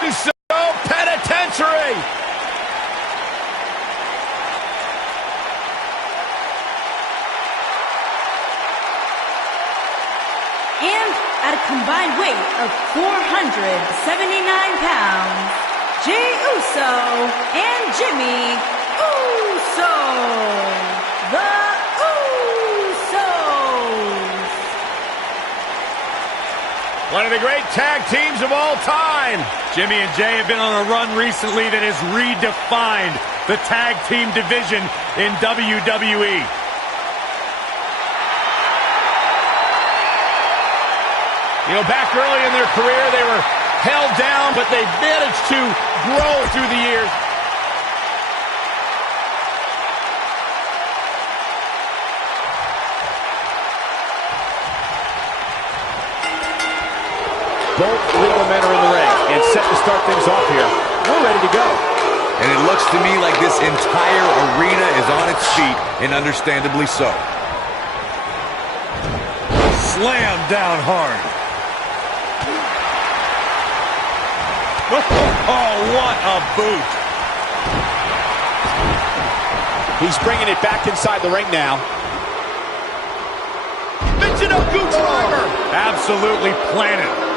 So penitentiary. And at a combined weight of 479 pounds, Jey Uso and Jimmy Uso. The Usos. One of the great tag teams of all time. Jimmy and Jey have been on a run recently that has redefined the tag team division in WWE. You know, back early in their career, they were held down, but they've managed to grow through the years. Both legal men are in the ring and set to start things off here. We're ready to go. And it looks to me like this entire arena is on its feet, and understandably so. Slam down hard. Oh, what a boot. He's bringing it back inside the ring now. Michinoku driver. Absolutely planted.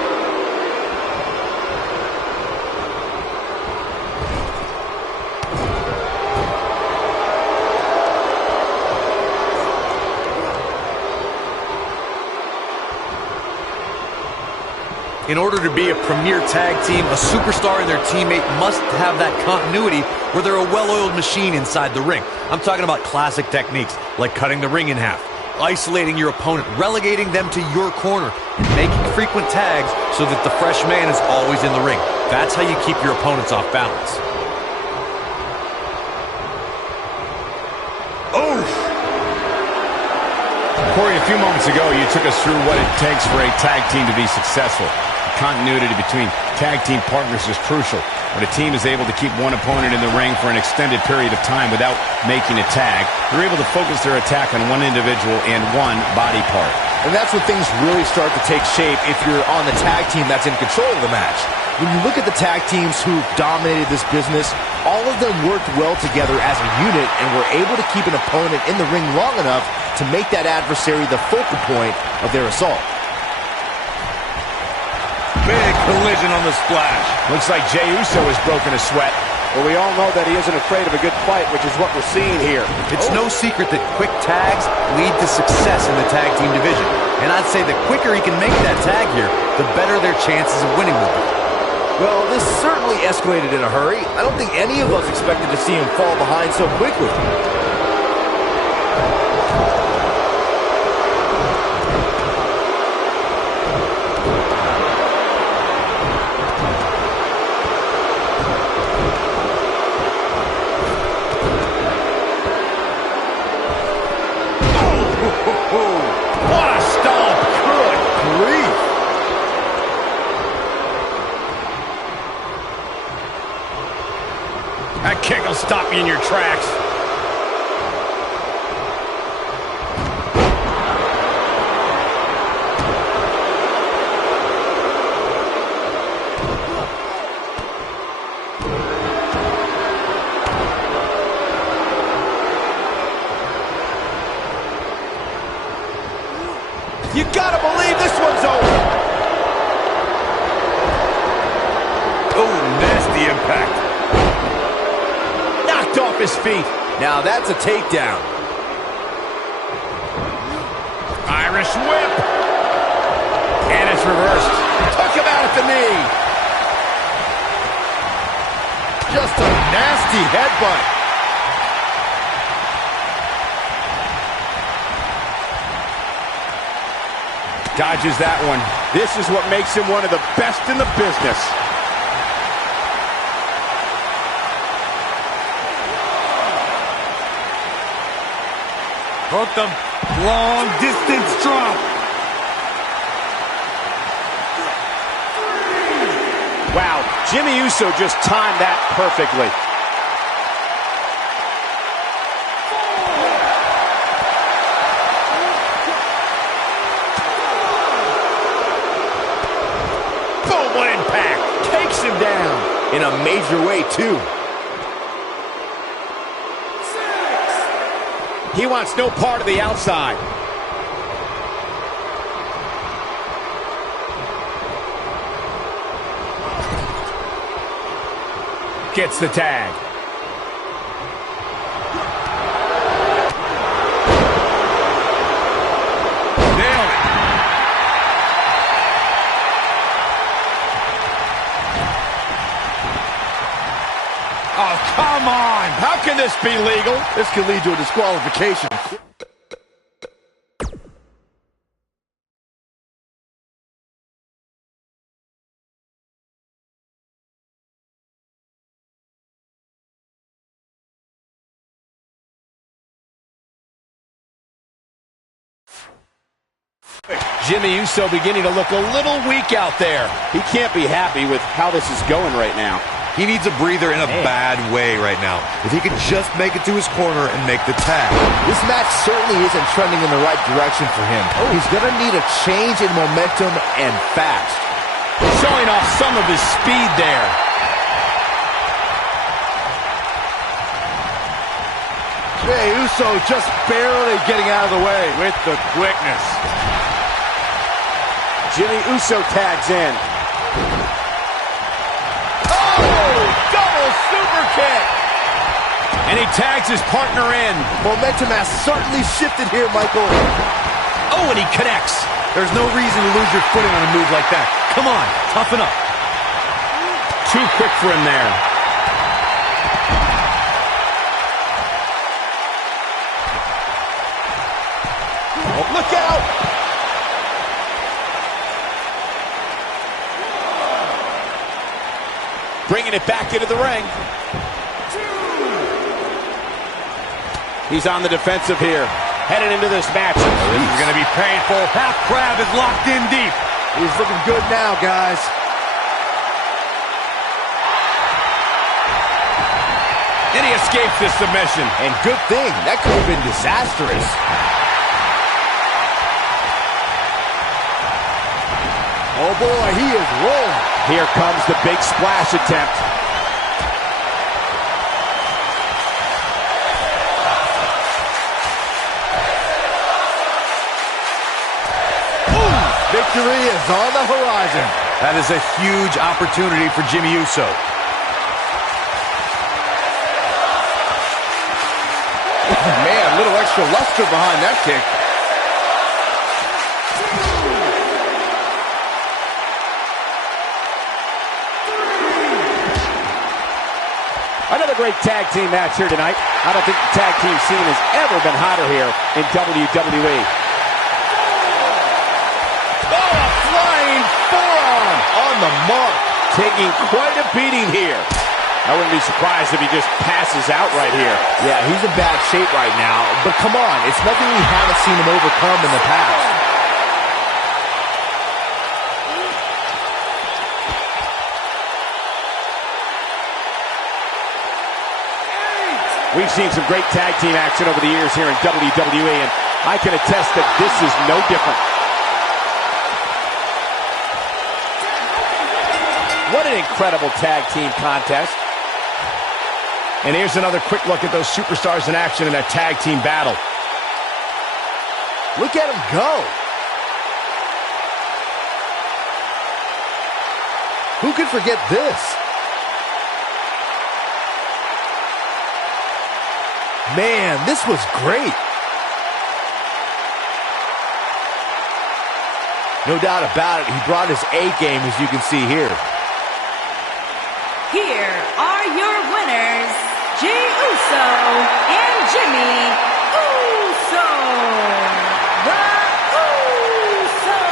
In order to be a premier tag team, a superstar and their teammate must have that continuity where they're a well-oiled machine inside the ring. I'm talking about classic techniques like cutting the ring in half, isolating your opponent, relegating them to your corner, and making frequent tags so that the fresh man is always in the ring. That's how you keep your opponents off balance. Corey, a few moments ago, you took us through what it takes for a tag team to be successful. The continuity between tag team partners is crucial. When a team is able to keep one opponent in the ring for an extended period of time without making a tag, they're able to focus their attack on one individual and one body part. And that's when things really start to take shape if you're on the tag team that's in control of the match. When you look at the tag teams who've dominated this business, all of them worked well together as a unit and were able to keep an opponent in the ring long enough to make that adversary the focal point of their assault. Big collision on the splash. Looks like Jey Uso has broken a sweat. Well, we all know that he isn't afraid of a good fight, which is what we're seeing here. It's no secret that quick tags lead to success in the tag team division. And I'd say the quicker he can make that tag here, the better their chances of winning will be. Well, this certainly escalated in a hurry. I don't think any of us expected to see him fall behind so quickly. What a stomp! Good grief! That kick will stop you in your tracks. You gotta believe this one's over. Oh, nasty impact. Knocked off his feet. Now that's a takedown. Irish whip. And it's reversed. Took him out at the knee. Just a nasty headbutt. Dodges that one. This is what makes him one of the best in the business. Hooked him. Long distance drop. Wow, Jimmy Uso just timed that perfectly. Boom, what impact. back. Takes him down. In a major way, too. He wants no part of the outside. Gets the tag. Nailed it. Oh, come on. How can this be legal? This could lead to a disqualification. Jimmy Uso beginning to look a little weak out there. He can't be happy with how this is going right now. He needs a breather in a bad way right now. If he could just make it to his corner and make the tag. This match certainly isn't trending in the right direction for him. He's going to need a change in momentum and fast. Showing off some of his speed there. Jey Uso just barely getting out of the way. With the quickness. Jimmy Uso tags in. Double super kick. And he tags his partner in. Momentum has certainly shifted here, Michael. Oh, and he connects. There's no reason to lose your footing on a move like that. Come on, toughen up. Too quick for him there. Oh, look out! Bringing it back into the ring. He's on the defensive here. Headed into this match. This is going to be painful. Half crab is locked in deep. He's looking good now, guys. And he escapes this submission. And good thing. That could have been disastrous. Oh, boy, he is rolling. Here comes the big splash attempt. Victory is on the horizon. That is a huge opportunity for Jimmy Uso. Man, a little extra luster behind that kick. Another great tag team match here tonight. I don't think the tag team scene has ever been hotter here in WWE. Oh, a flying forearm on the mark. Taking quite a beating here. I wouldn't be surprised if he just passes out right here. Yeah, he's in bad shape right now. But come on, it's nothing we haven't seen him overcome in the past. We've seen some great tag team action over the years here in WWE, and I can attest that this is no different. What an incredible tag team contest. And here's another quick look at those superstars in action in a tag team battle. Look at him go. Who could forget this? Man, this was great. No doubt about it, he brought his A game, as you can see here. Here are your winners, Jey Uso and Jimmy Uso. The Usos.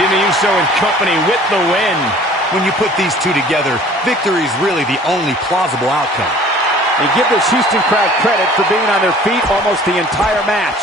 Jimmy Uso and company with the win. When you put these two together, victory is really the only plausible outcome. And give this Houston crowd credit for being on their feet almost the entire match.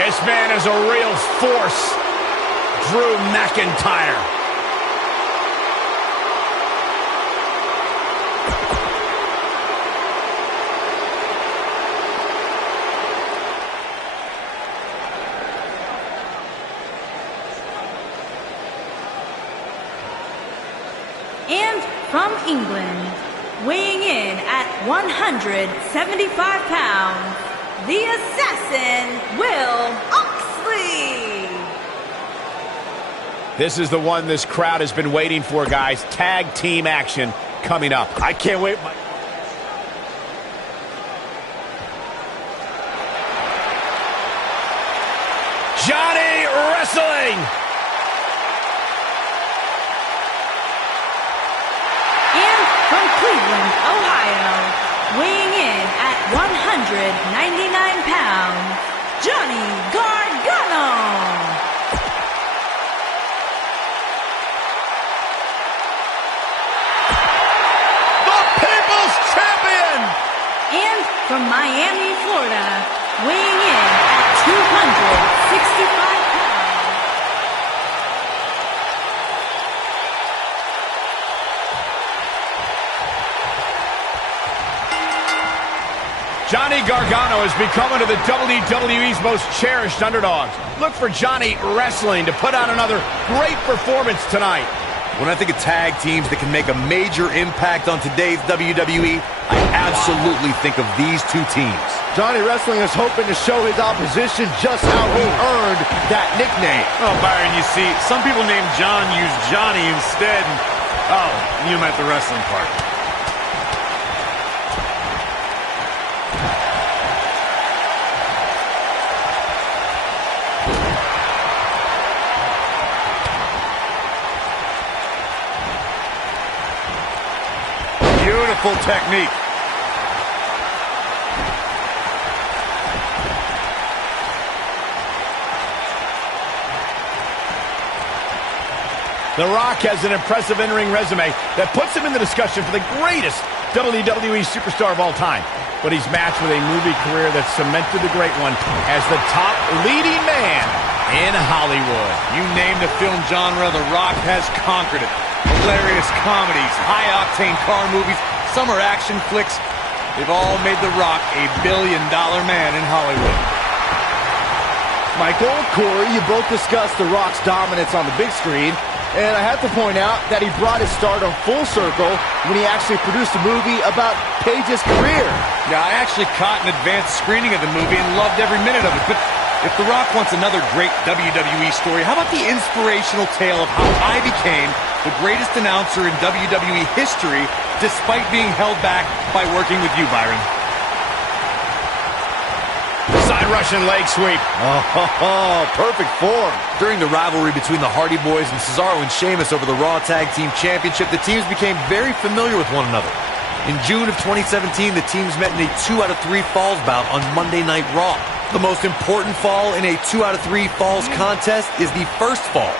This man is a real force. Drew McIntyre. And from England, weighing in at 175 pounds, the Assassin, Will Oxley. This is the one this crowd has been waiting for, guys. Tag team action coming up. I can't wait. Johnny Wrestling. And from Cleveland, Ohio, weighing in at 199 pounds, Johnny Gargano. And from Miami, Florida, weighing in at 265 pounds. Johnny Gargano has become one of the WWE's most cherished underdogs. Look for Johnny Wrestling to put out another great performance tonight. When I think of tag teams that can make a major impact on today's WWE, I absolutely think of these two teams. Johnny Wrestling is hoping to show his opposition just how he earned that nickname. Oh, Byron, you see, some people named John use Johnny instead. Oh, you meant the wrestling part. Beautiful technique. The Rock has an impressive in-ring resume that puts him in the discussion for the greatest WWE superstar of all time. But he's matched with a movie career that cemented the great one as the top leading man in Hollywood. You name the film genre, The Rock has conquered it. Hilarious comedies, high-octane car movies, summer action flicks. They've all made The Rock a billion-dollar man in Hollywood. Michael, Corey, you both discussed The Rock's dominance on the big screen. And I have to point out that he brought his stardom full circle when he actually produced a movie about Paige's career. Yeah, I actually caught an advanced screening of the movie and loved every minute of it. But if The Rock wants another great WWE story, how about the inspirational tale of how I became the greatest announcer in WWE history despite being held back by working with you, Byron? Side Russian leg sweep. Oh, perfect form. During the rivalry between the Hardy Boys and Cesaro and Sheamus over the Raw Tag Team Championship, the teams became very familiar with one another. In June of 2017, the teams met in a 2 out of 3 falls bout on Monday Night Raw. The most important fall in a 2 out of 3 falls contest is the first fall.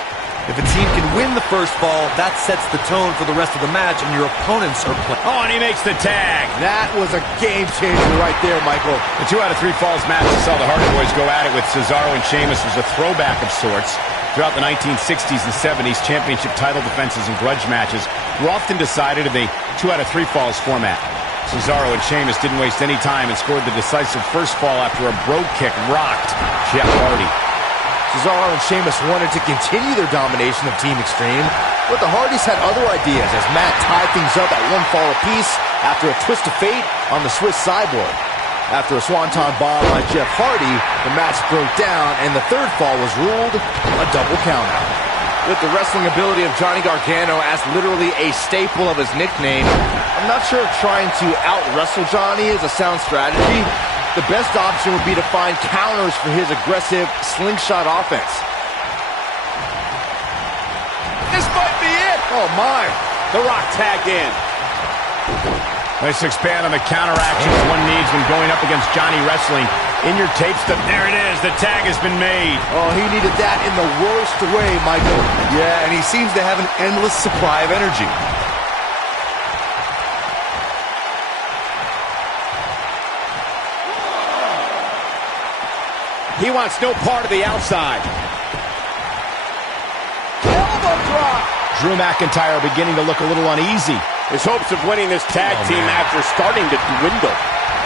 If a team can win the first fall, that sets the tone for the rest of the match, and your opponents are playing. Oh, and he makes the tag. That was a game changer right there, Michael. The 2 out of 3 falls match that saw the Hardy Boys go at it with Cesaro and Sheamus was a throwback of sorts. Throughout the 1960s and 70s, championship title defenses and grudge matches were often decided in a 2 out of 3 falls format. Cesaro and Sheamus didn't waste any time and scored the decisive first fall after a brogue kick rocked Jeff Hardy. Cesaro and Sheamus wanted to continue their domination of Team Extreme, but the Hardys had other ideas as Matt tied things up at 1 fall apiece after a twist of fate on the Swiss Cyborg. After a swanton bomb by Jeff Hardy, the match broke down and the third fall was ruled a double countout. With the wrestling ability of Johnny Gargano as literally a staple of his nickname, I'm not sure if trying to out-wrestle Johnny is a sound strategy. The best option would be to find counters for his aggressive slingshot offense. This might be it. Oh, my. The Rock tagged in. Let's expand on the counteractions one needs when going up against Johnny Wrestling. In your tape stuff, there it is. The tag has been made. Oh, he needed that in the worst way, Michael. Yeah, and he seems to have an endless supply of energy. He wants no part of the outside. Elbow drop. Drew McIntyre beginning to look a little uneasy. His hopes of winning this tag team match are starting to dwindle.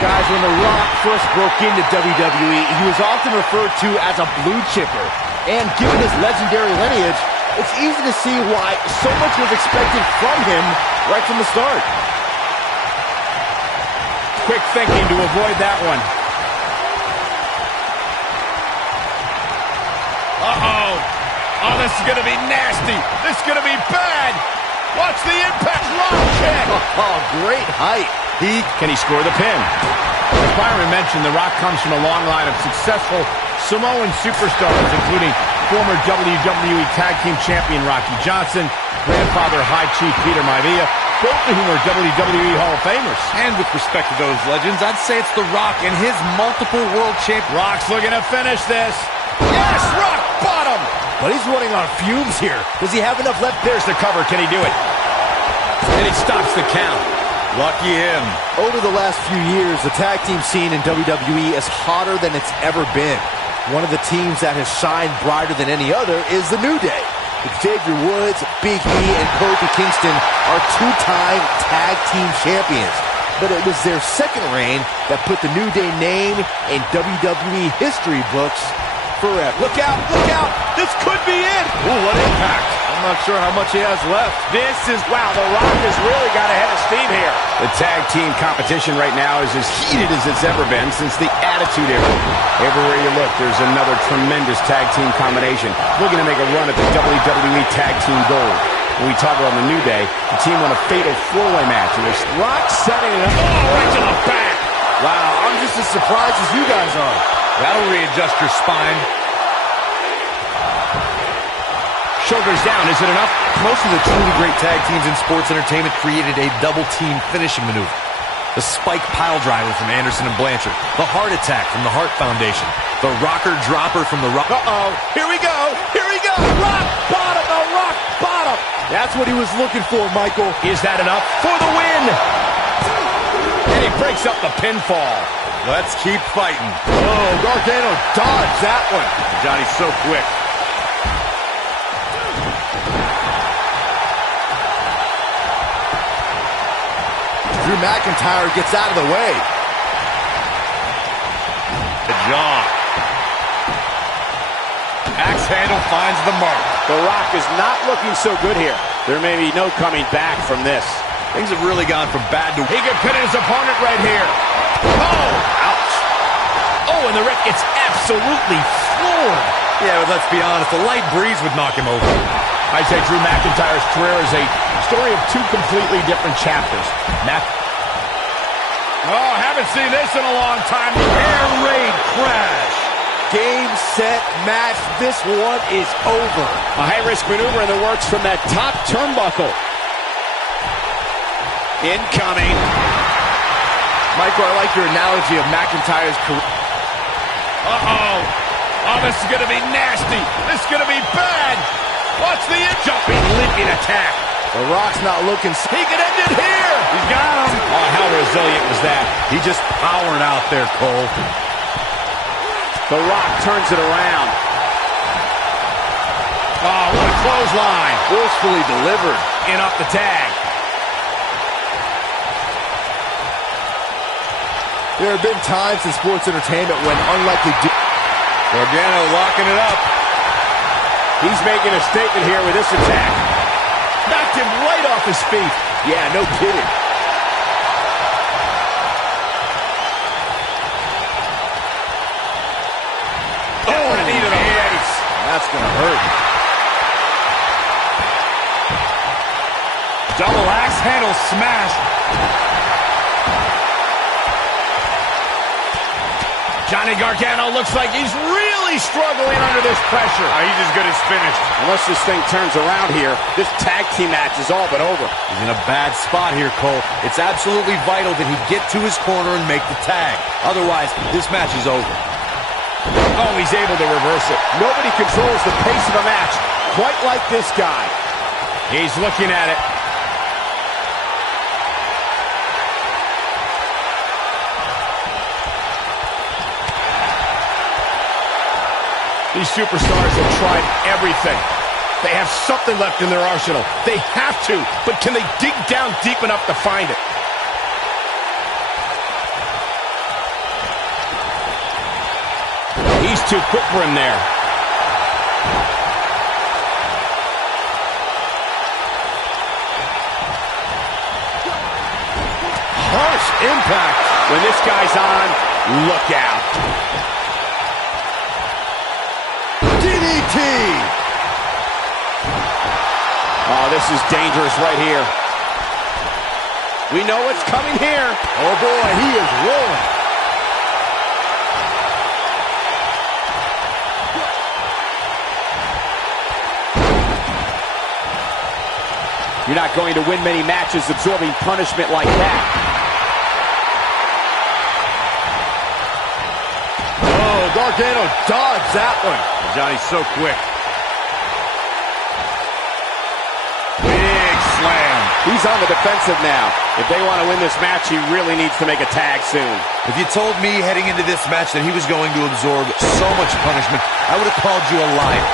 Guys, when The Rock first broke into WWE, he was often referred to as a blue chipper. And given his legendary lineage, it's easy to see why so much was expected from him right from the start. Quick thinking to avoid that one. Uh-oh. Oh, this is going to be nasty. This is going to be bad. Watch the impact. Drop kick. Oh, great height. Can he score the pin? As Byron mentioned, The Rock comes from a long line of successful Samoan superstars, including former WWE Tag Team Champion Rocky Johnson, grandfather High Chief Peter Maivia, both of whom are WWE Hall of Famers. And with respect to those legends, I'd say it's The Rock and his multiple world champ. Rock's looking to finish this. Yes, Rock bottom. But he's running on fumes here. Does he have enough left? There's the cover. Can he do it? And he stops the count. Lucky him. Over the last few years, the tag team scene in WWE is hotter than it's ever been. One of the teams that has shined brighter than any other is the New Day. Xavier Woods, Big E, and Kofi Kingston are two-time tag team champions. But it was their second reign that put the New Day name in WWE history books forever. Look out, look out. This could be it. Ooh, what impact. I'm not sure how much he has left. This is, wow, The Rock has really got a head of steam here. The tag team competition right now is as heated as it's ever been since the Attitude Era. Everywhere you look, there's another tremendous tag team combination looking to make a run at the WWE Tag Team Gold. When we talk about the New Day, the team won a fatal four-way match, and there's Rock setting it up. Oh, right to the back. Wow, I'm just as surprised as you guys are. That'll readjust your spine. Shoulders down, is it enough? Most of the truly great tag teams in sports entertainment created a double-team finishing maneuver. The spike pile driver from Anderson and Blanchard. The heart attack from the Hart Foundation. The rocker dropper from the Rock. Uh-oh, here we go, here we go. Rock bottom, the Rock bottom. That's what he was looking for, Michael. Is that enough for the win? And he breaks up the pinfall. Let's keep fighting. Oh, Gargano dodged that one. Johnny's so quick. Drew McIntyre gets out of the way. The jaw. Axe handle finds the mark. The Rock is not looking so good here. There may be no coming back from this. Things have really gone from bad to... He could pin his opponent right here. Oh! Ouch. Oh, and the ref gets absolutely floored. Yeah, but let's be honest, a light breeze would knock him over. I'd say Drew McIntyre's career is a story of two completely different chapters. Oh, haven't seen this in a long time. Air raid crash. Game, set, match. This one is over. A high-risk maneuver in the works from that top turnbuckle. Incoming. Michael, I like your analogy of McIntyre's career. Uh-oh. Oh, this is going to be nasty. This is going to be bad. Watch the jumping, leaping attack. The Rock's not looking... He could end it here. He's got him. Oh, how resilient was that? He just powered out there, Cole. The Rock turns it around. Oh, what a clothesline. Forcefully delivered. In off the tag. There have been times in sports entertainment when unlikely... Gargano locking it up. He's making a statement here with this attack. Knocked him right off his feet. Yeah, no kidding. Oh, knee to the face. That's going to hurt. Double axe handle smash. Johnny Gargano looks like he's really struggling under this pressure. He's as good as finished. Unless this thing turns around here, this tag team match is all but over. He's in a bad spot here, Cole. It's absolutely vital that he get to his corner and make the tag. Otherwise, this match is over. Oh, he's able to reverse it. Nobody controls the pace of a match quite like this guy. He's looking at it. These superstars have tried everything. They have something left in their arsenal. They have to, but can they dig down deep enough to find it? He's too quick for him there. Harsh impact. When this guy's on, look out. DDT. Oh, this is dangerous right here. We know what's coming here. Oh, boy, he is rolling. You're not going to win many matches absorbing punishment like that. Oh, Gargano dodged that one. Johnny's so quick. Big slam. He's on the defensive now. If they want to win this match, he really needs to make a tag soon. If you told me heading into this match that he was going to absorb so much punishment, I would have called you a liar.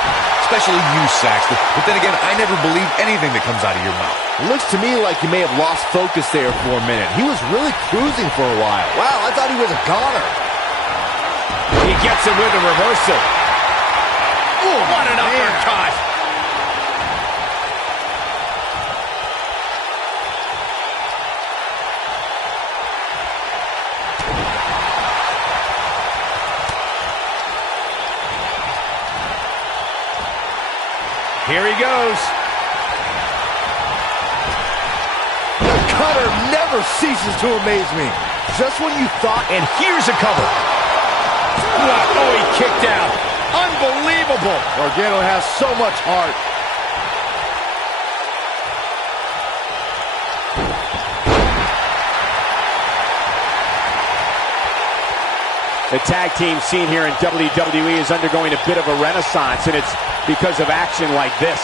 Especially you, Saxton. But then again, I never believe anything that comes out of your mouth. It looks to me like you may have lost focus there for a minute. He was really cruising for a while. Wow, I thought he was a goner. He gets it with a reversal. Oh, what an uppercut. Here he goes. The cutter never ceases to amaze me. Just when you thought, and here's a cover. Oh, he kicked out. Unbelievable. Gargano has so much heart. The tag team scene here in WWE is undergoing a bit of a renaissance, and it's because of action like this.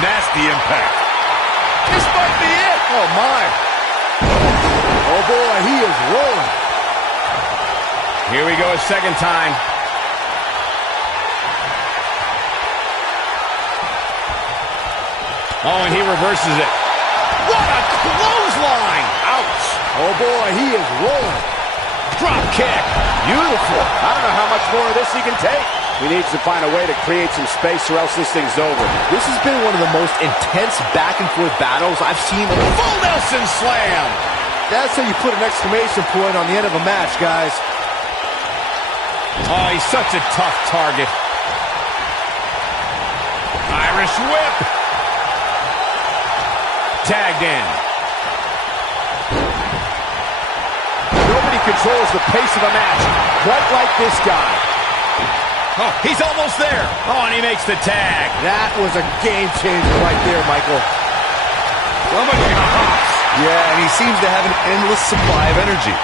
Nasty impact. This might be it. Oh, my. Oh, boy, he is rolling. Here we go a second time. Oh, and he reverses it. What a clothesline! Ouch. Oh, boy, he is rolling. Drop kick. Beautiful. I don't know how much more of this he can take. He needs to find a way to create some space or else this thing's over. This has been one of the most intense back-and-forth battles I've seen. Full Nelson slam. That's how you put an exclamation point on the end of a match, guys. Oh, he's such a tough target. Irish whip. Tagged in. Nobody controls the pace of a match quite like this guy. Oh, he's almost there. Oh, and he makes the tag. That was a game changer right there, Michael. Somebody hops. Yeah, and he seems to have an endless supply of energy.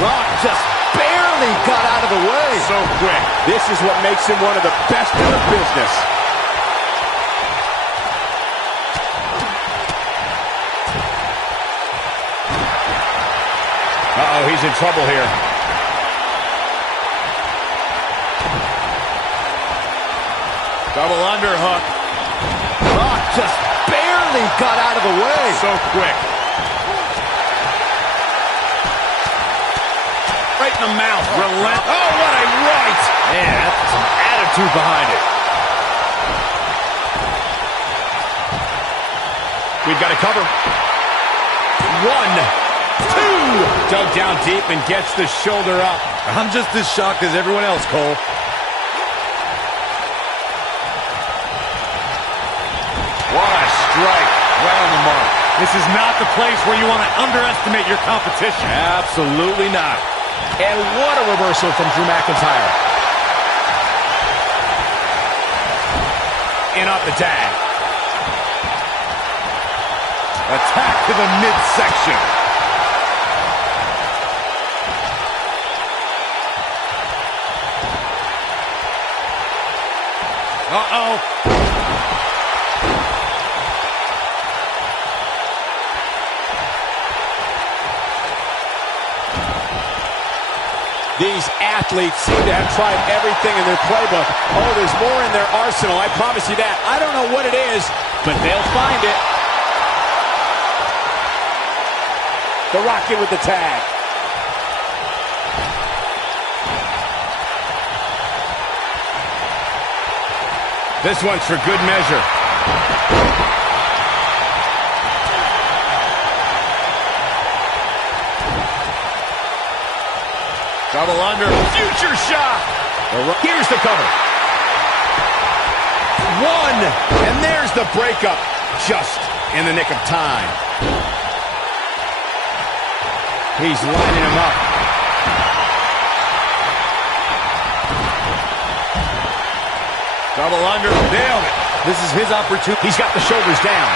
Rock just barely got out of the way. So quick. This is what makes him one of the best in the business. Uh-oh, he's in trouble here. Double underhook. Rock just barely got out of the way. So quick. Right in the mouth. Relent. Oh, what a right. Man, that's some attitude behind it. We've got a cover. 1, 2. Dug down deep and gets the shoulder up. I'm just as shocked as everyone else, Cole. What a strike. Right on the mark. This is not the place where you want to underestimate your competition. Absolutely not. And what a reversal from Drew McIntyre. In off the tag. Attack to the midsection. Uh-oh. These athletes seem to have tried everything in their playbook. Oh, there's more in their arsenal, I promise you that. I don't know what it is, but they'll find it. The Rocket with the tag. This one's for good measure. Double under. Future shot. Here's the cover. One. And there's the breakup. Just in the nick of time. He's lining him up. Double under. Nailed it. This is his opportunity. He's got the shoulders down.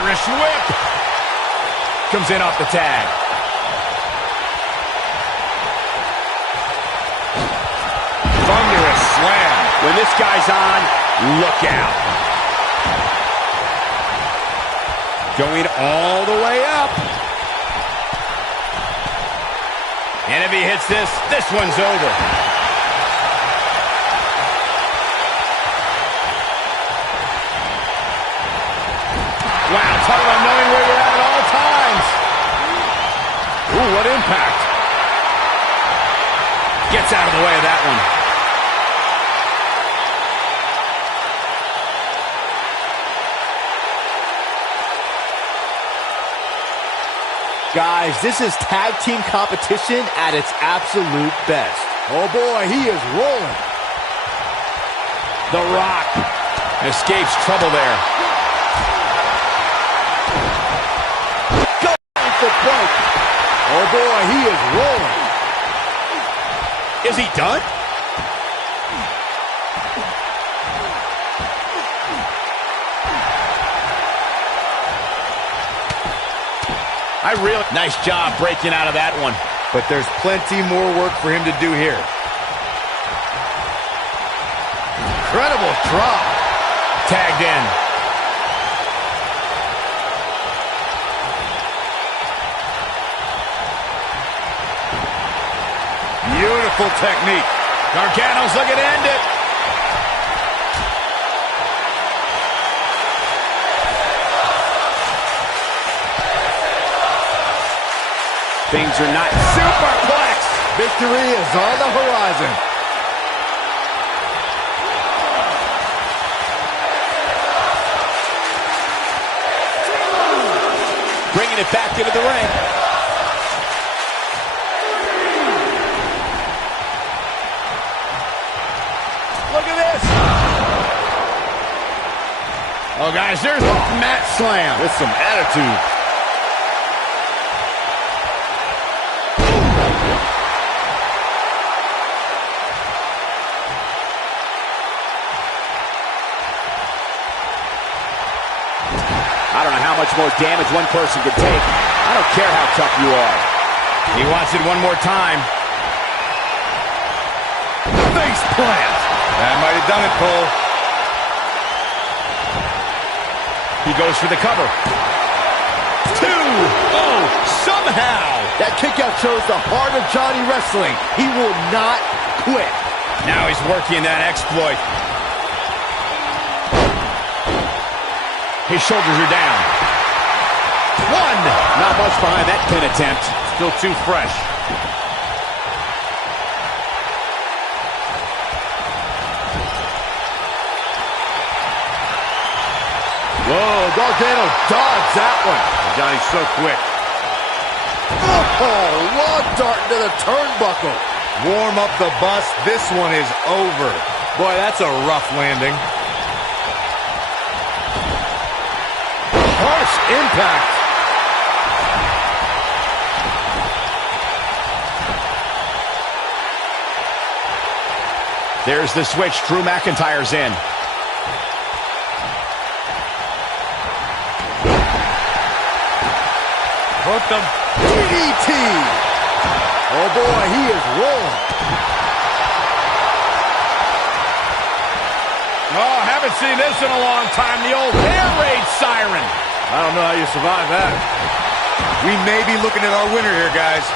Irish whip. Comes in off the tag. Thunderous slam. When this guy's on, look out. Going all the way up. And if he hits this one's over. Wow, talk about knowing where you're at all times. Ooh, what impact. Gets out of the way of that one. Guys, this is tag team competition at its absolute best. Oh boy, he is rolling. The Rock escapes trouble there. Going for broke. Oh boy, he is rolling. Is he done? Nice job breaking out of that one. But there's plenty more work for him to do here. Incredible drop. Tagged in. Beautiful technique. Gargano's looking to end it. Things are not superplex. Victory is on the horizon. Bringing it back into the ring. Look at this. Oh, guys, there's a mat slam. With some attitude. I don't know how much more damage one person could take. I don't care how tough you are. He wants it one more time. Face plant. That might have done it, Cole. He goes for the cover. Two. Oh, somehow. That kickout shows the heart of Johnny Wrestling. He will not quit. Now he's working that exploit. His shoulders are down. One. Not much behind that pin attempt. Still too fresh. Whoa, Gargano dodged that one. Johnny's so quick. Oh, raw dart into the turnbuckle. Warm up the bus. This one is over. Boy, that's a rough landing. Harsh impact. There's the switch. Drew McIntyre's in. Hooked him. DDT. Oh, boy, he is rolling. Oh, haven't seen this in a long time. The old air raid siren. I don't know how you survive that. We may be looking at our winner here, guys.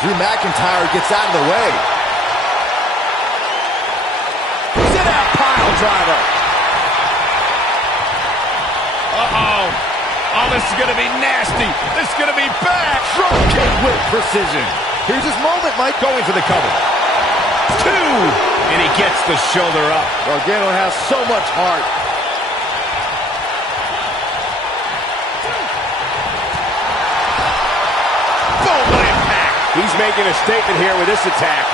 Drew McIntyre gets out of the way. Sit-out pile driver. Uh-oh. Oh, this is going to be nasty. This is going to be bad. Drop kick with precision. Here's his moment, Mike. Going for the cover. 2. And he gets the shoulder up. Gargano has so much heart. Boom, what impact. He's making a statement here with this attack.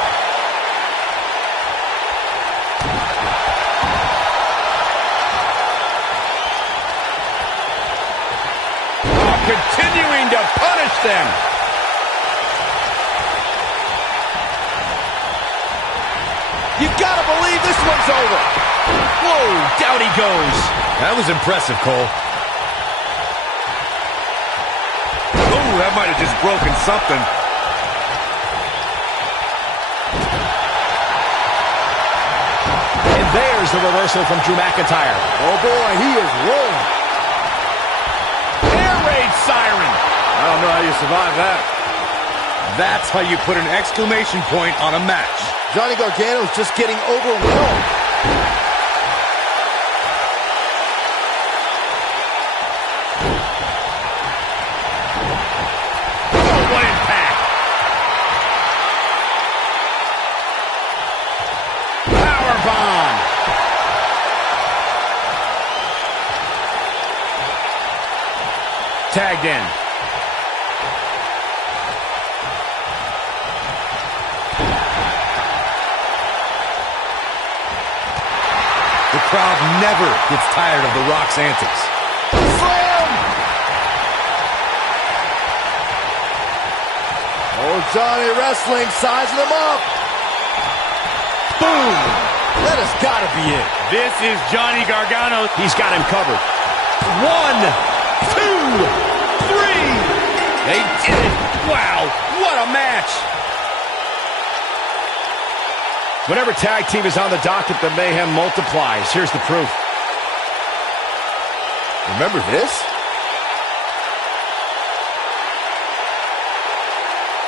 Oh, continuing to punish them. You gotta believe this one's over. Whoa, down he goes. That was impressive, Cole. Ooh, that might have just broken something. And there's the reversal from Drew McIntyre. Oh, boy, he is rolling. Air raid siren. I don't know how you survive that. That's how you put an exclamation point on a match. Johnny Gargano is just getting overwhelmed. Oh, what impact. Powerbomb. Tagged in. The crowd never gets tired of The Rock's antics. Slam! Oh, Johnny Wrestling sizing him up. Boom. That has got to be it. This is Johnny Gargano. He's got him covered. 1, 2, 3. They did it. Wow, what a match. Whenever tag team is on the docket, the mayhem multiplies. Here's the proof. Remember this?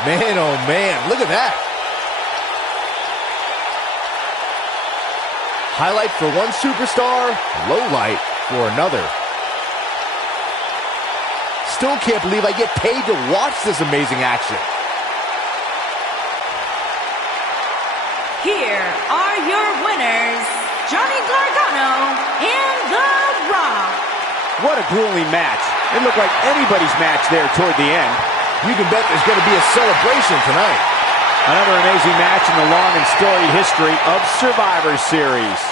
Man, oh man, look at that. Highlight for one superstar, low light for another. Still can't believe I get paid to watch this amazing action. Here are your winners, Johnny Gargano and The Rock. What a grueling match. It looked like anybody's match there toward the end. You can bet there's going to be a celebration tonight. Another amazing match in the long and storied history of Survivor Series.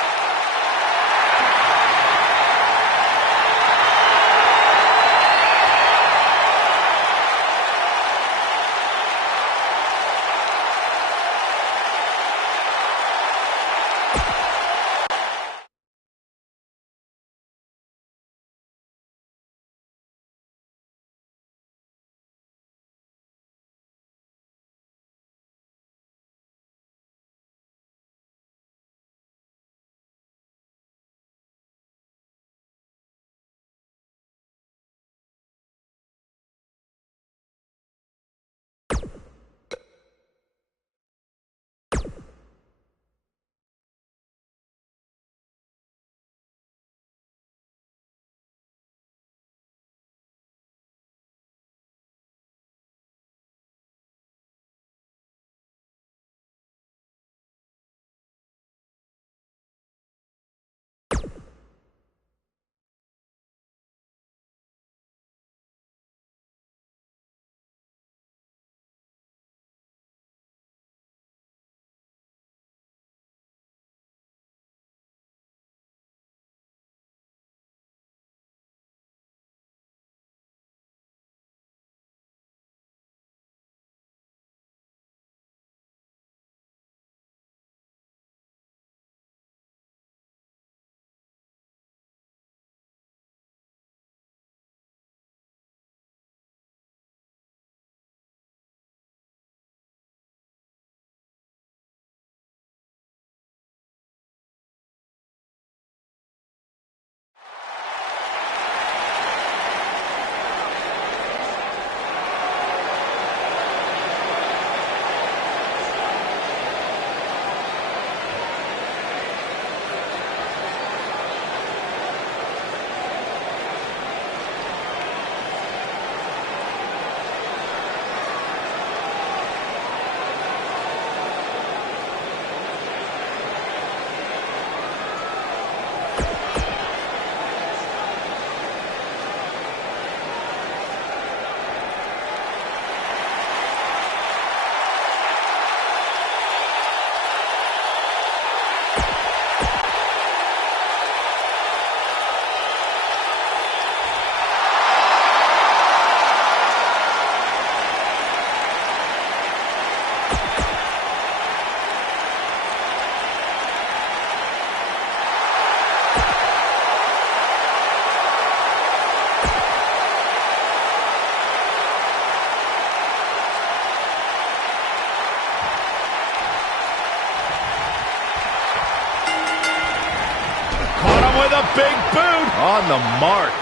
with a big boot. On the mark.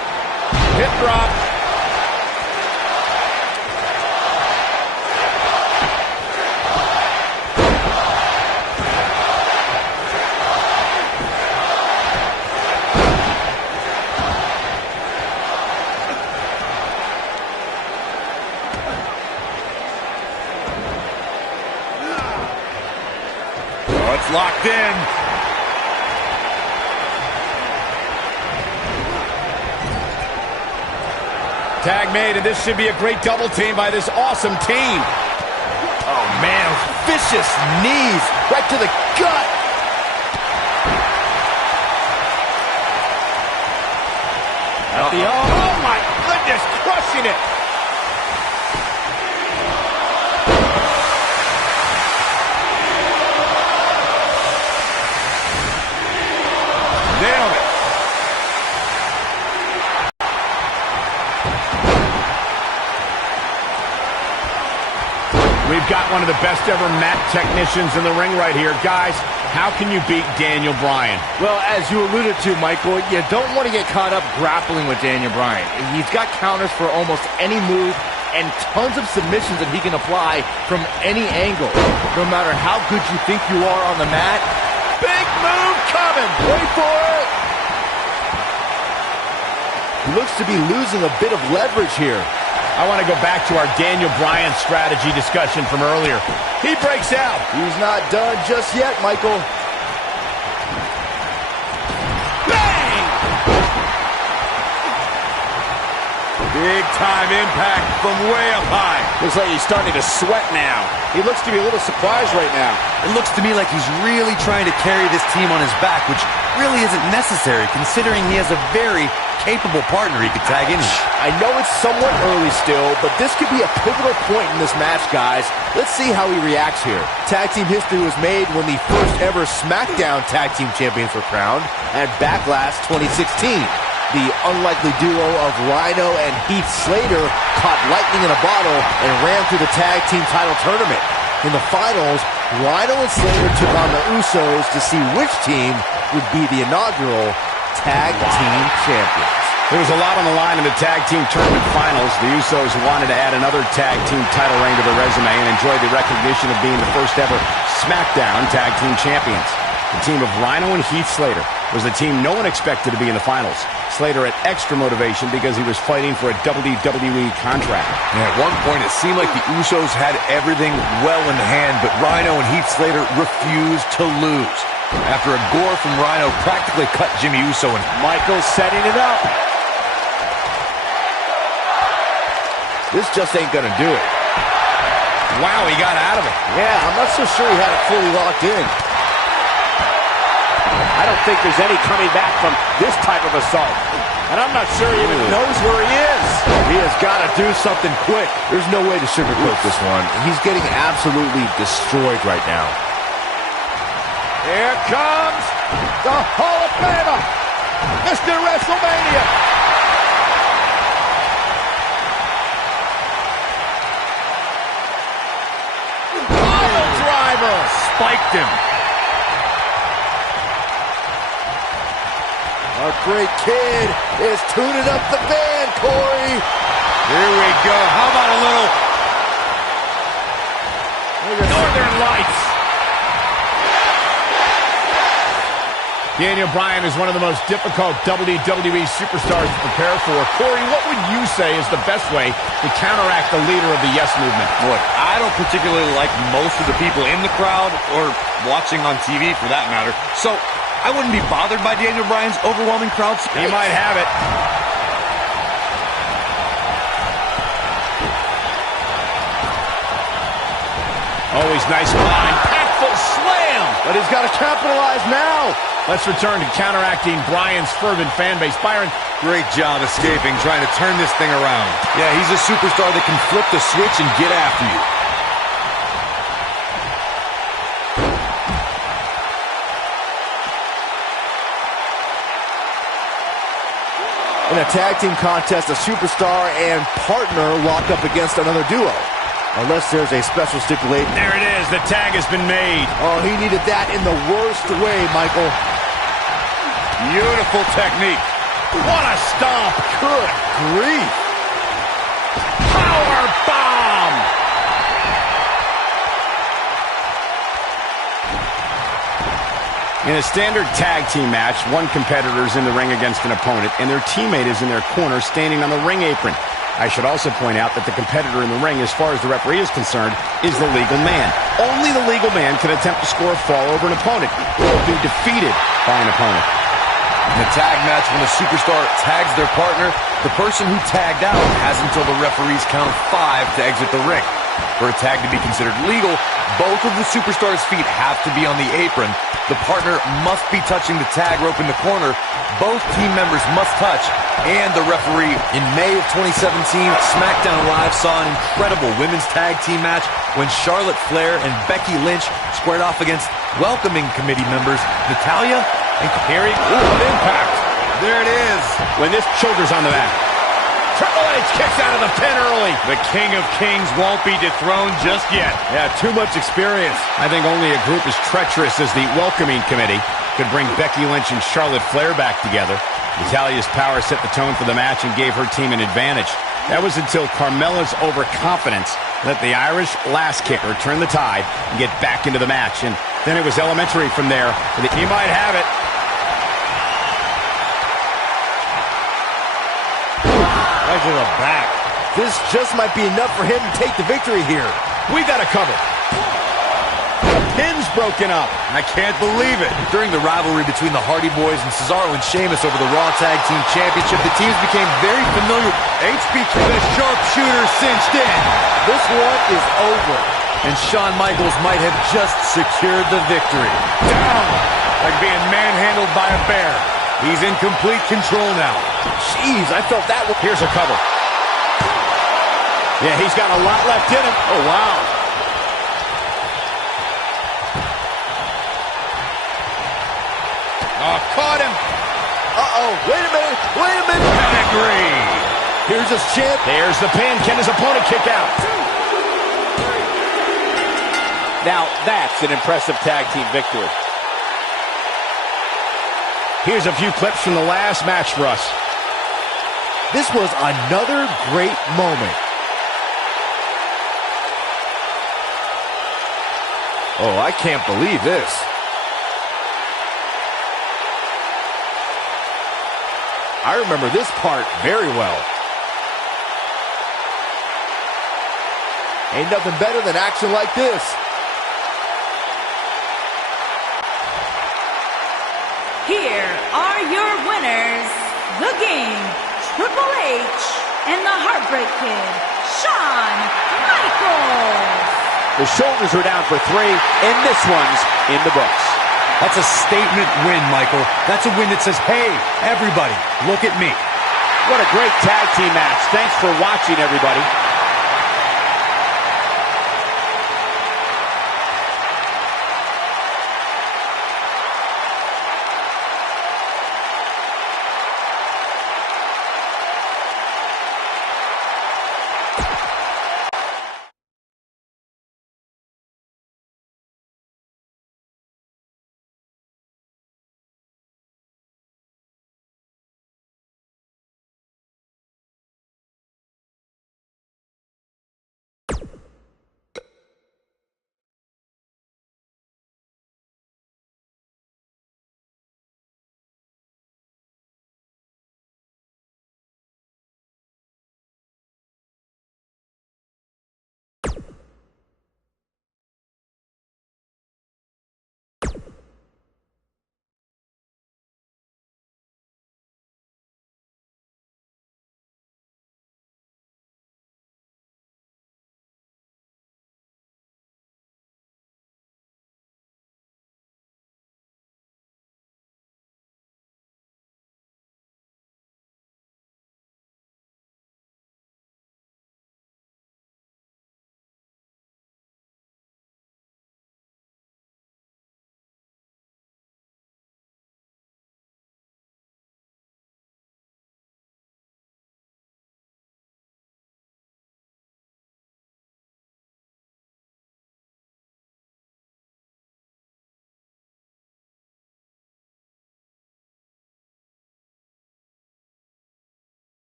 Hip drop. Oh, it's locked in. Tag made, and this should be a great double team by this awesome team. Oh, man, vicious knees right to the gut. Oh, my goodness, crushing it. Nailed it. We've got one of the best ever mat technicians in the ring right here. Guys, how can you beat Daniel Bryan? Well, as you alluded to, Michael, you don't want to get caught up grappling with Daniel Bryan. He's got counters for almost any move and tons of submissions that he can apply from any angle. No matter how good you think you are on the mat, Big move coming. wait for it. He looks to be losing a bit of leverage here. I want to go back to our Daniel Bryan strategy discussion from earlier. He breaks out. He's not done just yet, Michael. Bang! Big time impact from way up high. Looks like he's starting to sweat now. He looks to be a little surprised right now. It looks to me like he's really trying to carry this team on his back, which really isn't necessary considering he has a very capable partner he could tag in. I know it's somewhat early still, but this could be a pivotal point in this match, guys. Let's see how he reacts here. Tag team history was made when the first ever SmackDown Tag Team Champions were crowned at Backlash 2016. The unlikely duo of Rhino and Heath Slater caught lightning in a bottle and ran through the tag team title tournament. In the finals, Rhino and Slater took on the Usos to see which team would be the inaugural Tag Team Champions. There was a lot on the line in the tag team tournament finals. The Usos wanted to add another tag team title reign to their resume and enjoy the recognition of being the first ever SmackDown Tag Team Champions. The team of Rhino and Heath Slater was the team no one expected to be in the finals. Slater had extra motivation because he was fighting for a WWE contract. And at one point, it seemed like the Usos had everything well in hand, but Rhino and Heath Slater refused to lose. After a gore from Rhino practically cut Jimmy Uso in. Michael's setting it up. This just ain't gonna do it. Wow, he got out of it. Yeah, I'm not so sure he had it fully locked in. I don't think there's any coming back from this type of assault. And I'm not sure he even knows where he is. He has got to do something quick. There's no way to sugarcoat this one. He's getting absolutely destroyed right now. Here comes the Hall of Famer, Mr. WrestleMania. Pile driver. Spiked him. Our great kid is tuning up the band, Corey. Here we go. How about a little Northern Lights? Daniel Bryan is one of the most difficult WWE superstars to prepare for. Corey, what would you say is the best way to counteract the leader of the Yes Movement? Look, I don't particularly like most of the people in the crowd or watching on TV for that matter. So I wouldn't be bothered by Daniel Bryan's overwhelming crowd space. He might have it. Always nice line. Impactful slam. But he's got to capitalize now. Let's return to counteracting Bryan's fervent fan base. Byron, Great job escaping, trying to turn this thing around. Yeah, he's a superstar that can flip the switch and get after you. In a tag team contest, a superstar and partner lock up against another duo. Unless there's a special stipulation. there it is. The tag has been made. Oh, he needed that in the worst way, Michael. Beautiful technique. What a stomp. Good grief. Power bomb. In a standard tag team match, one competitor is in the ring against an opponent, and their teammate is in their corner standing on the ring apron. I should also point out that the competitor in the ring, as far as the referee is concerned, is the legal man. Only the legal man can attempt to score a fall over an opponent or be defeated by an opponent. In a tag match, when a superstar tags their partner, the person who tagged out has until the referees count 5 to exit the ring. For a tag to be considered legal, both of the superstars' feet have to be on the apron. The partner must be touching the tag rope in the corner. Both team members must touch, and the referee. In May of 2017, SmackDown Live saw an incredible women's tag team match when Charlotte Flair and Becky Lynch squared off against welcoming committee members Natalya and Carrie. Ooh, what impact. There it is. When this shoulder's on the mat. Triple H kicks out of the pin early. The King of Kings won't be dethroned just yet. Yeah, too much experience. I think only a group as treacherous as the welcoming committee could bring Becky Lynch and Charlotte Flair back together. Natalya's power set the tone for the match and gave her team an advantage. That was until Carmella's overconfidence let the Irish Lass Kicker turn the tide and get back into the match. And then it was elementary from there. You might have it. Right to the back. This just might be enough for him to take the victory here. We got a cover. The pin's broken up. I can't believe it. During the rivalry between the Hardy Boys and Cesaro and Sheamus over the Raw Tag Team Championship, the teams became very familiar. HBK, the sharpshooter, cinched in. This one is over. And Shawn Michaels might have just secured the victory. Down, like being manhandled by a bear. He's in complete control now. Jeez, I felt that one. Here's a cover. Yeah, he's got a lot left in him. Oh, wow. Oh, caught him. Uh-oh, wait a minute, wait a minute. Pedigree. Here's his champ. There's the pin. Can his opponent kick out? Now, that's an impressive tag team victory. Here's a few clips from the last match for us. This was another great moment. Oh, I can't believe this. I remember this part very well. Ain't nothing better than action like this. Here are your winners, The Game, Triple H, and the Heartbreak Kid, Shawn Michaels. The shoulders are down for 3, and this one's in the books. That's a statement win, Michael. That's a win that says, hey, everybody, look at me. What a great tag team match. Thanks for watching, everybody.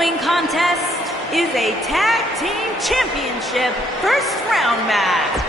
following contest is a Tag Team Championship first round match.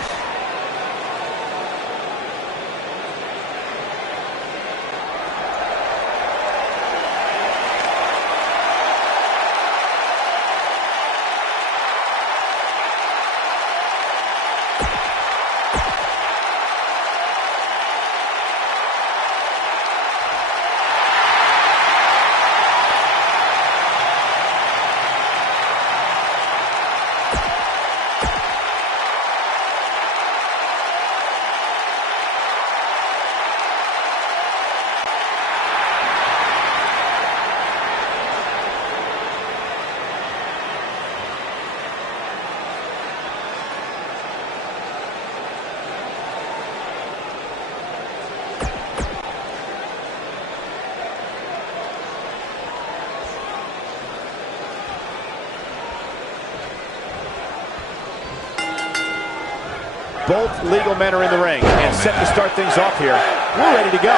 Both legal men are in the ring and set to start things off here. We're ready to go.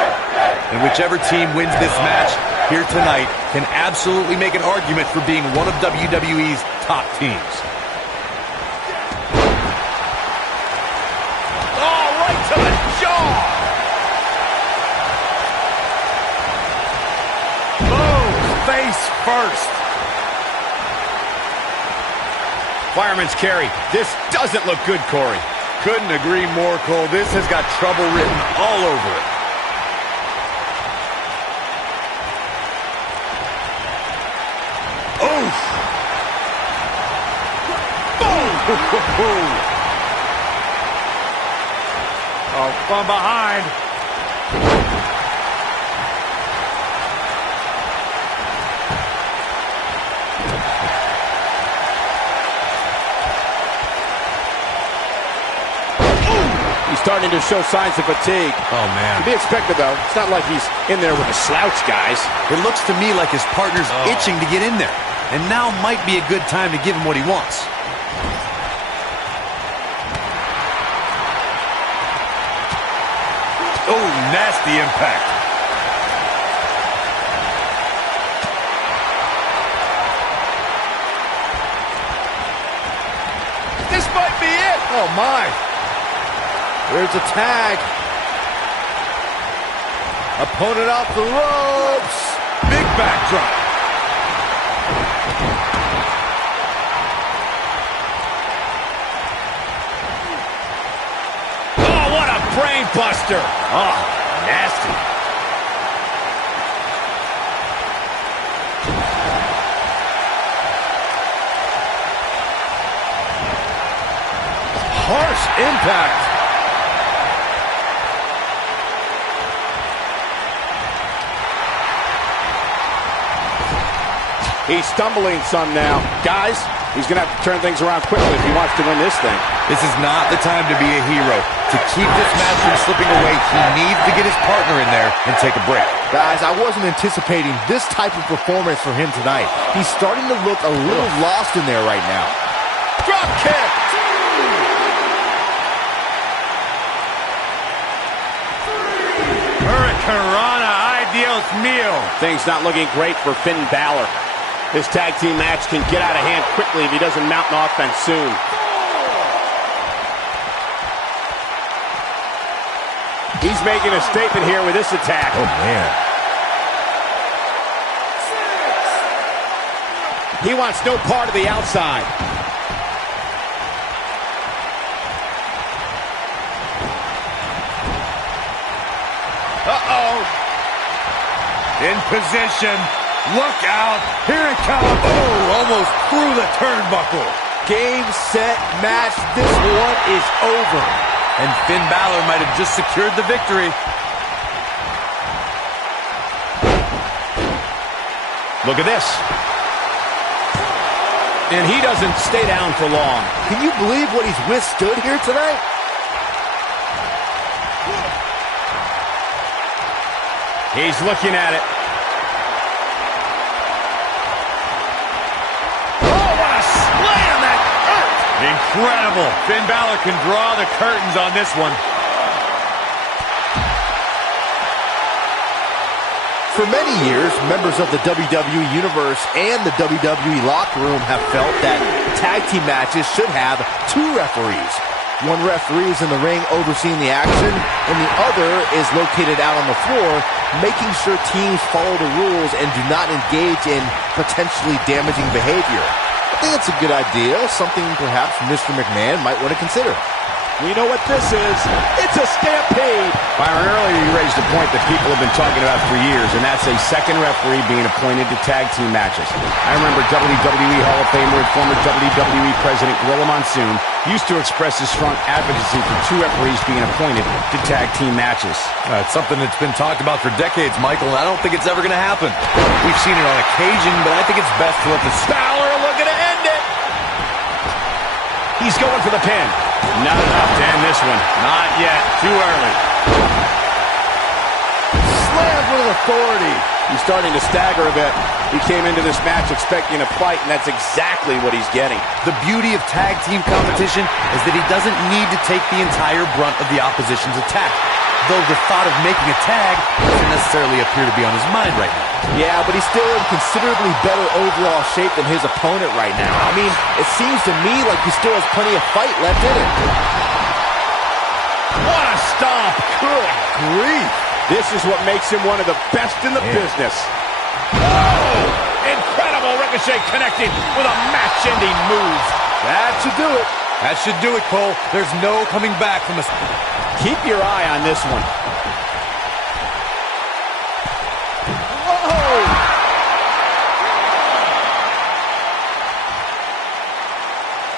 And whichever team wins this match here tonight can absolutely make an argument for being one of WWE's top teams. Oh, right to the jaw. Boom! Face first. Fireman's carry. This doesn't look good, Corey. Couldn't agree more, Cole. This has got trouble written all over it. Oof! Boom! Oh, from behind. He's starting to show signs of fatigue. Oh, man. To be expected, though. It's not like he's in there with a slouch, guys. It looks to me like his partner's itching to get in there. And now might be a good time to give him what he wants. Oh, nasty impact. This might be it. Oh, my. There's a tag. Opponent off the ropes. Big backdrop. Oh, what a brain buster. Oh, nasty. Harsh impact. He's stumbling some now. Guys, he's going to have to turn things around quickly if he wants to win this thing. This is not the time to be a hero. To keep this match from slipping away, he needs to get his partner in there and take a break. Guys, I wasn't anticipating this type of performance from him tonight. He's starting to look a little lost in there right now. Drop kick. Hurricanrana, ay Dios mío. Things not looking great for Finn Balor. This tag team match can get out of hand quickly if he doesn't mount an offense soon. He's making a statement here with this attack. Oh, man. He wants no part of the outside. Uh-oh. In position. Look out. Here it comes. Oh, almost through the turnbuckle. Game, set, match. This one is over. And Finn Balor might have just secured the victory. Look at this. And he doesn't stay down for long. Can you believe what he's withstood here tonight? He's looking at it. Incredible. Finn Balor can draw the curtains on this one. For many years, members of the WWE Universe and the WWE locker room have felt that tag team matches should have two referees. One referee is in the ring overseeing the action, and the other is located out on the floor, making sure teams follow the rules and do not engage in potentially damaging behavior. I think it's a good idea, something perhaps Mr. McMahon might want to consider. We know what this is. It's a stampede. Byron, earlier you raised a point that people have been talking about for years, and that's a second referee being appointed to tag team matches. I remember WWE Hall of Famer and former WWE President Gorilla Monsoon used to express his strong advocacy for two referees being appointed to tag team matches. It's something that's been talked about for decades, Michael, and I don't think it's ever going to happen. We've seen it on occasion, but I think it's best to let the Fowler looking to end it. He's going for the pin. Not enough to end this one. Not yet. Too early. Slammed with authority. He's starting to stagger a bit. He came into this match expecting a fight, and that's exactly what he's getting. The beauty of tag team competition is that he doesn't need to take the entire brunt of the opposition's attack, though the thought of making a tag doesn't necessarily appear to be on his mind right now. Yeah, but he's still in considerably better overall shape than his opponent right now. I mean, it seems to me like he still has plenty of fight left in him. What a stomp. Good grief. This is what makes him one of the best in the business. Oh! Incredible Ricochet connecting with a match-ending move. That should do it. That should do it, Cole. There's no coming back from this. Keep your eye on this one.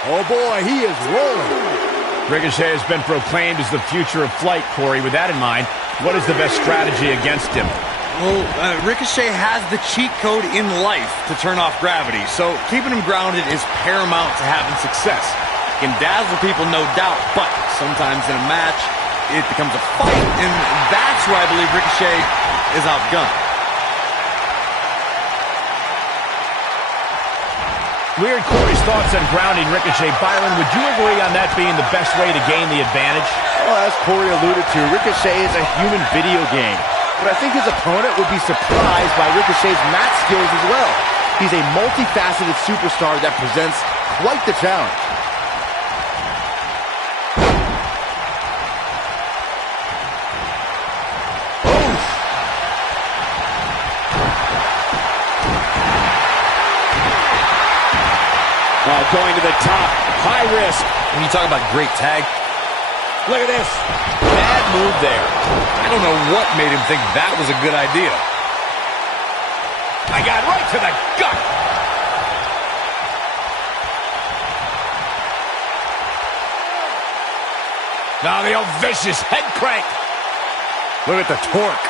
Oh boy, he is rolling. Ricochet has been proclaimed as the future of flight, Corey. With that in mind, what is the best strategy against him? Well, Ricochet has the cheat code in life to turn off gravity, so keeping him grounded is paramount to having success. He can dazzle people, no doubt, but sometimes in a match, it becomes a fight, and that's where I believe Ricochet is outgunned. We heard Corey's thoughts on grounding Ricochet. Byron, would you agree on that being the best way to gain the advantage? Well, as Corey alluded to, Ricochet is a human video game. But I think his opponent would be surprised by Ricochet's mat skills as well. He's a multifaceted superstar that presents quite the challenge. Going to the top. High risk. When you talk about great tag, Look at this. Bad move there. I don't know what made him think that was a good idea. I got right to the gut. Now the old vicious head crank. Look at the torque.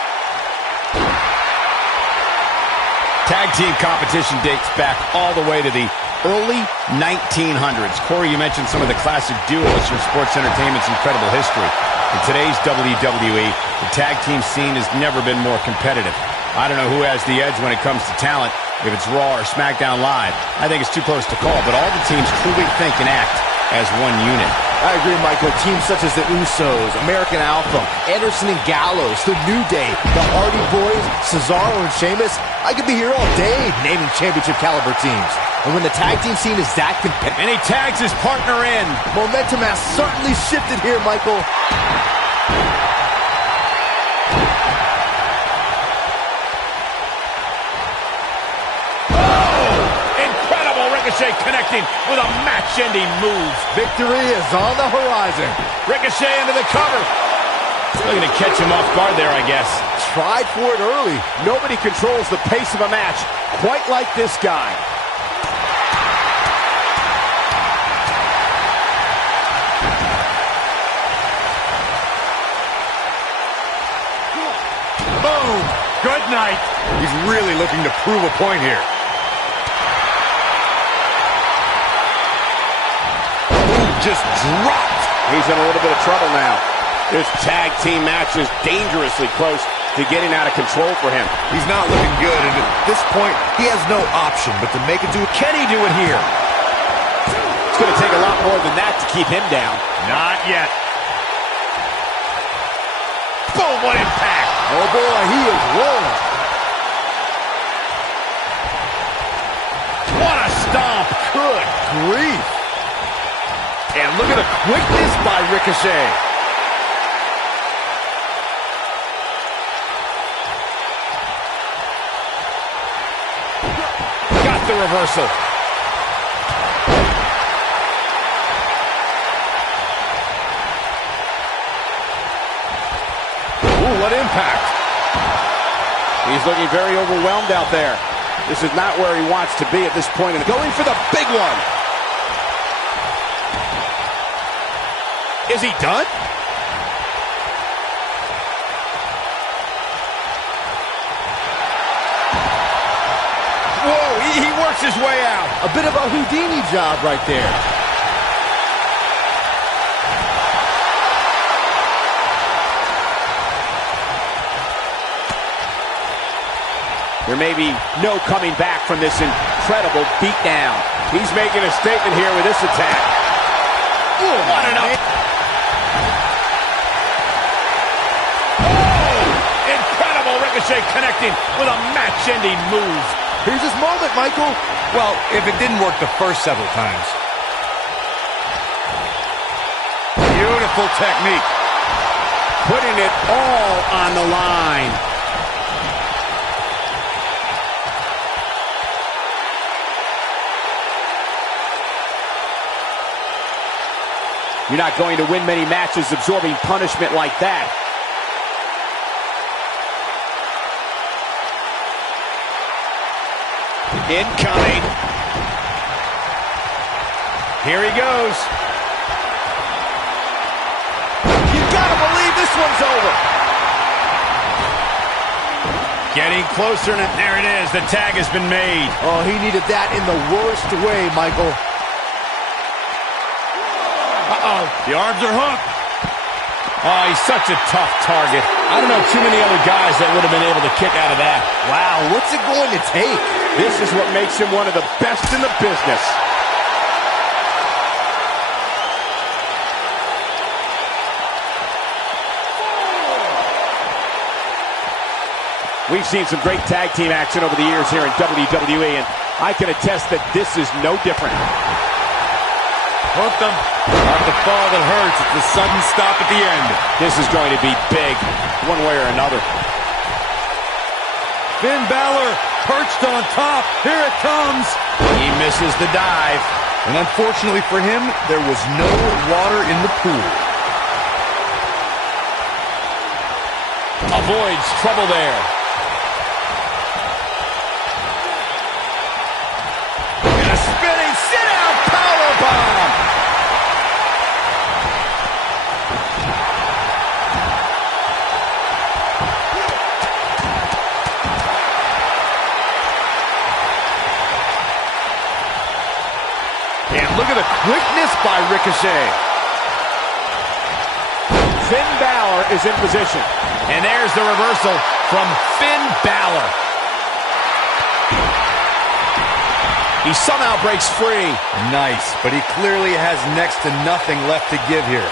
Tag team competition dates back all the way to the early 1900s. Corey, you mentioned some of the classic duos from sports entertainment's incredible history. In today's WWE, the tag team scene has never been more competitive. I don't know who has the edge when it comes to talent, if it's Raw or SmackDown Live. I think it's too close to call, but all the teams truly think and act as one unit. I agree, Michael. Teams such as the Usos, American Alpha, Anderson and Gallows, The New Day, the Hardy Boys, Cesaro and Sheamus. I could be here all day naming championship caliber teams. And when the tag team scene is that competitive, And he tags his partner in. momentum has certainly shifted here, Michael. Incredible Ricochet connecting with a match-ending move. Victory is on the horizon. Ricochet into the cover. Looking to catch him off guard there, I guess. Tried for it early. Nobody controls the pace of a match quite like this guy. Boom! Good night. He's really looking to prove a point here. Ooh, just dropped. He's in a little bit of trouble now. This tag team match is dangerously close to getting out of control for him. He's not looking good, and at this point, he has no option but to make it do it. Can he do it here? It's going to take a lot more than that to keep him down. Not yet. Boom, what impact. Oh boy, he is rolling. grief. And look at the quickness by Ricochet. Got the reversal. Ooh, what impact. He's looking very overwhelmed out there. This is not where he wants to be at this point. And going for the big one. Is he done? Whoa, he works his way out. A bit of a Houdini job right there. There may be no coming back from this incredible beatdown. He's making a statement here with this attack. Ooh, what an up. Oh, incredible Ricochet connecting with a match-ending move. Here's his moment, Michael. Well, if it didn't work the first several times. Beautiful technique. Putting it all on the line. You're not going to win many matches absorbing punishment like that. Incoming. Here he goes. You gotta believe this one's over. Getting closer now. There it is. The tag has been made. Oh, he needed that in the worst way, Michael. Uh-oh. The arms are hooked. Oh, he's such a tough target. I don't know too many other guys that would have been able to kick out of that. Wow, what's it going to take? This is what makes him one of the best in the business. We've seen some great tag team action over the years here in WWE, and I can attest that this is no different. Hooked him. Not the fall that hurts. It's the sudden stop at the end. This is going to be big, one way or another. Finn Balor perched on top. Here it comes. He misses the dive. And unfortunately for him, there was no water in the pool. Avoids trouble there. And a spinning sit-down powerbomb. And look at the quickness by Ricochet. Finn Balor is in position. And there's the reversal from Finn Balor. He somehow breaks free. Nice, but he clearly has next to nothing left to give here.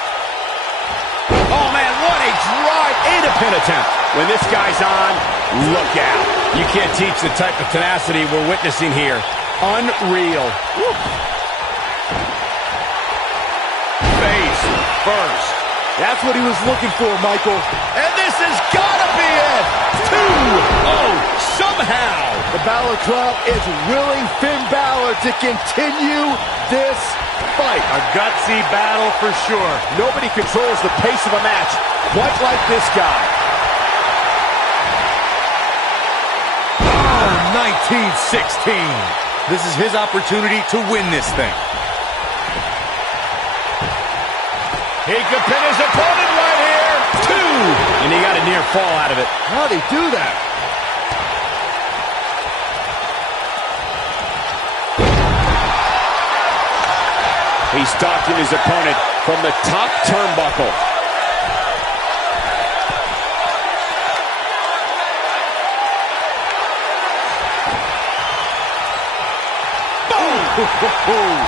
Oh, man, what a drive and a pin attempt. When this guy's on, look out. You can't teach the type of tenacity we're witnessing here. Unreal. Woo. Face first. That's what he was looking for, Michael. And this has got to be it. 2-0 somehow. The Balor Club is willing Finn Balor to continue this fight. A gutsy battle for sure. Nobody controls the pace of a match quite like this guy. Oh, 1916. This is his opportunity to win this thing. He could pin his opponent right here. 2. And he got a near fall out of it. How'd he do that? He's stalking his opponent from the top turnbuckle. Boom!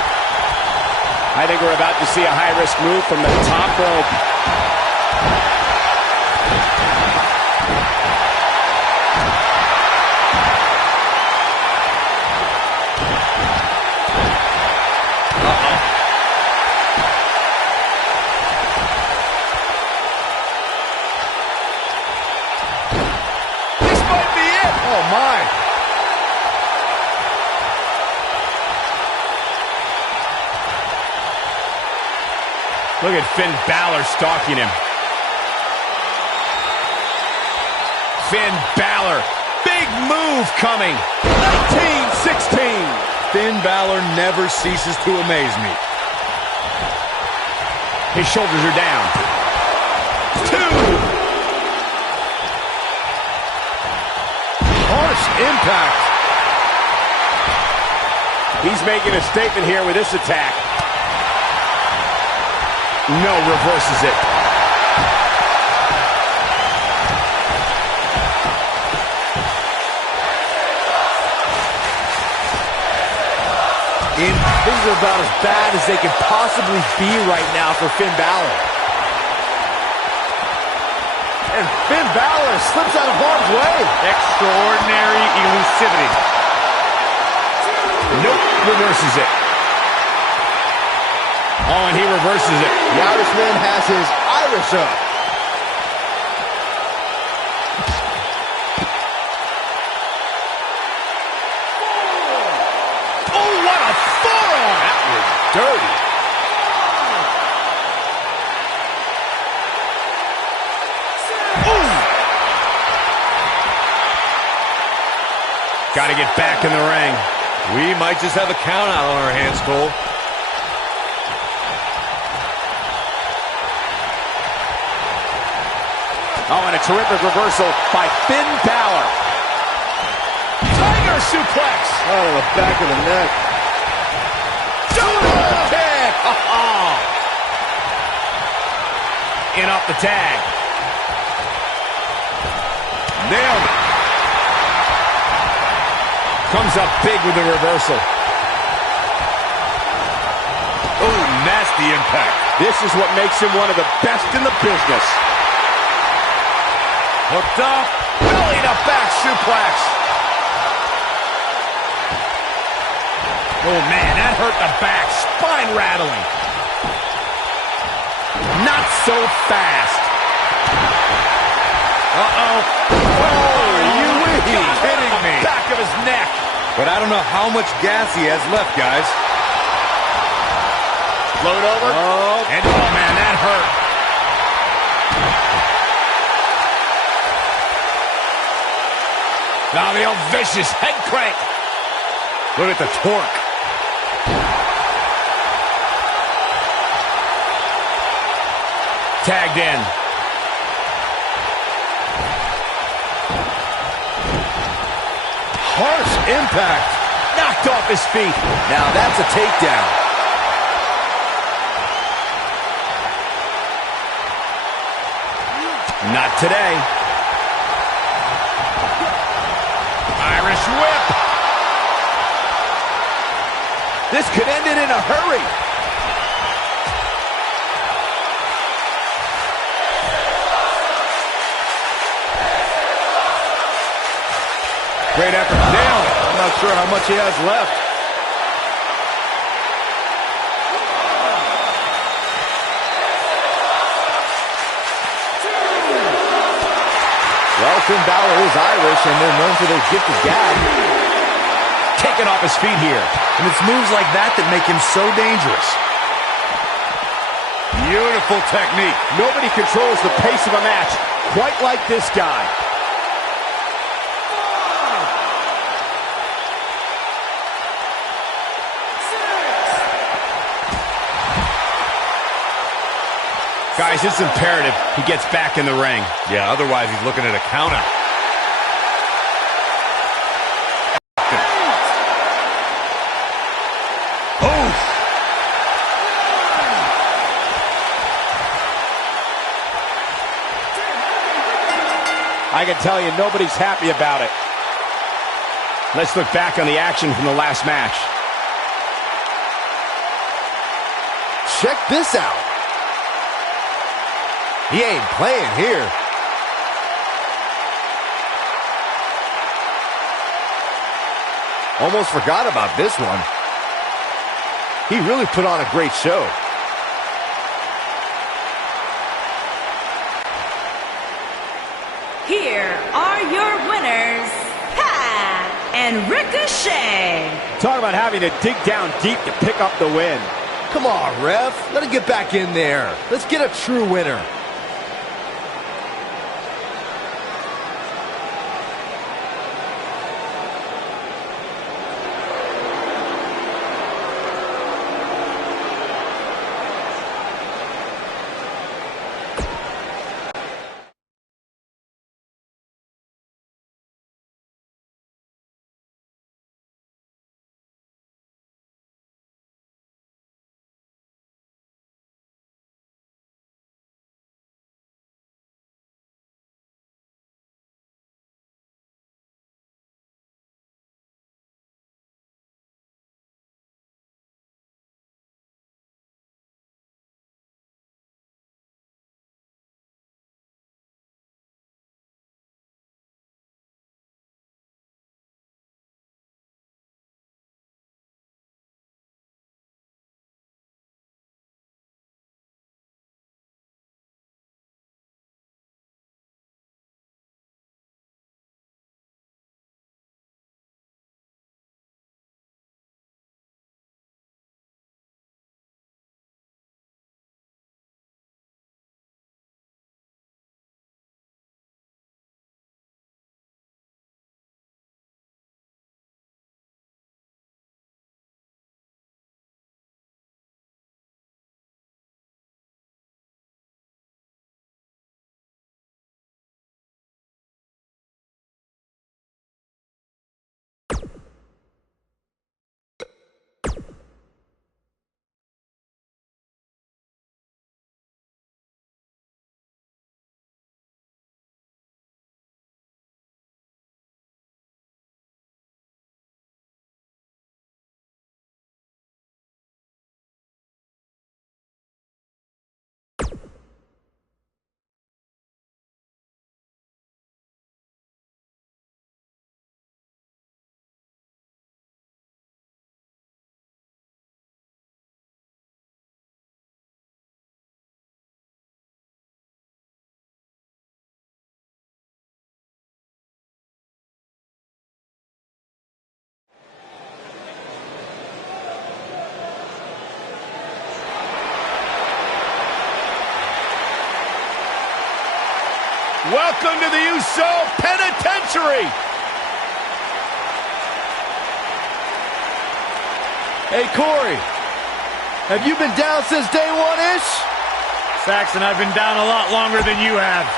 I think we're about to see a high-risk move from the top rope. Look at Finn Balor stalking him. Finn Balor. Big move coming. 19-16. Finn Balor never ceases to amaze me. His shoulders are down. 2. Harsh impact. He's making a statement here with this attack. No, reverses it. This is about as bad as they can possibly be right now for Finn Balor. And Finn Balor slips out of harm's way. Extraordinary elusivity. Nope, reverses it. Oh, and he reverses it. The Irishman has his Irish up. Oh, what a forearm! That was dirty. Got to get back in the ring. We might just have a count out on our hands, Cole. Oh, and a terrific reversal by Finn Balor. Tiger suplex. Oh, to the back of the neck. Double kick. In off the tag. Nailed it. Comes up big with the reversal. Oh, nasty impact. This is what makes him one of the best in the business. Hooked up. Belly to back suplex. Oh, man, that hurt the back. Spine rattling. Not so fast. Uh-oh. Oh, you kidding me? Back of his neck. But I don't know how much gas he has left, guys. Float over. Oh. And, oh, man, that hurt. Now the old vicious head crank. Look at the torque. Tagged in. Harsh impact. Knocked off his feet. Now that's a takedown. Not today. Irish whip. This could end it in a hurry. Great effort. Nailed it. I'm not sure how much he has left. Well, Finn Balor is Irish, and they're known for their gift of gab. Taking off his feet here. And it's moves like that that make him so dangerous. Beautiful technique. Nobody controls the pace of a match quite like this guy. Guys, it's imperative he gets back in the ring. Yeah, otherwise he's looking at a countout. I can tell you nobody's happy about it. Let's look back on the action from the last match. Check this out. He ain't playing here. Almost forgot about this one. He really put on a great show. Here are your winners, Pat and Ricochet. Talk about having to dig down deep to pick up the win. Come on, ref. Let him get back in there. Let's get a true winner. Welcome to the Uso Penitentiary. Hey, Corey, have you been down since day one-ish? Saxon, I've been down a lot longer than you have.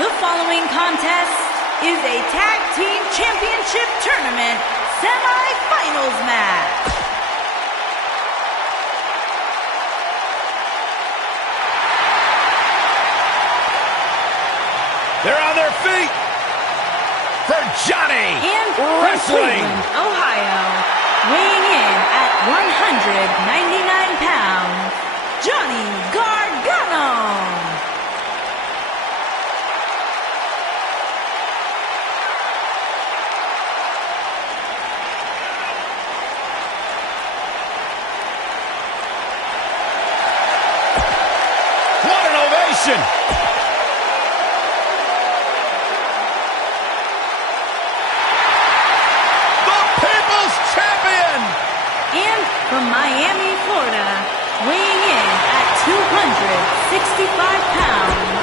The following contest is a Tag Team Championship Tournament semi-finals match. They're on their feet for Johnny And Wrestling. from Cleveland, Ohio, weighing in at 199 pounds, Johnny Gargano. What an ovation. And from Miami, Florida, weighing in at 265 pounds,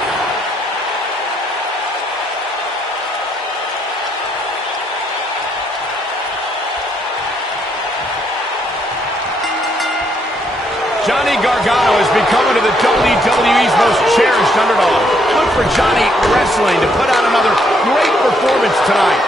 Johnny Gargano has become one of the WWE's most cherished underdog. Look for Johnny Wrestling to put out another great performance tonight.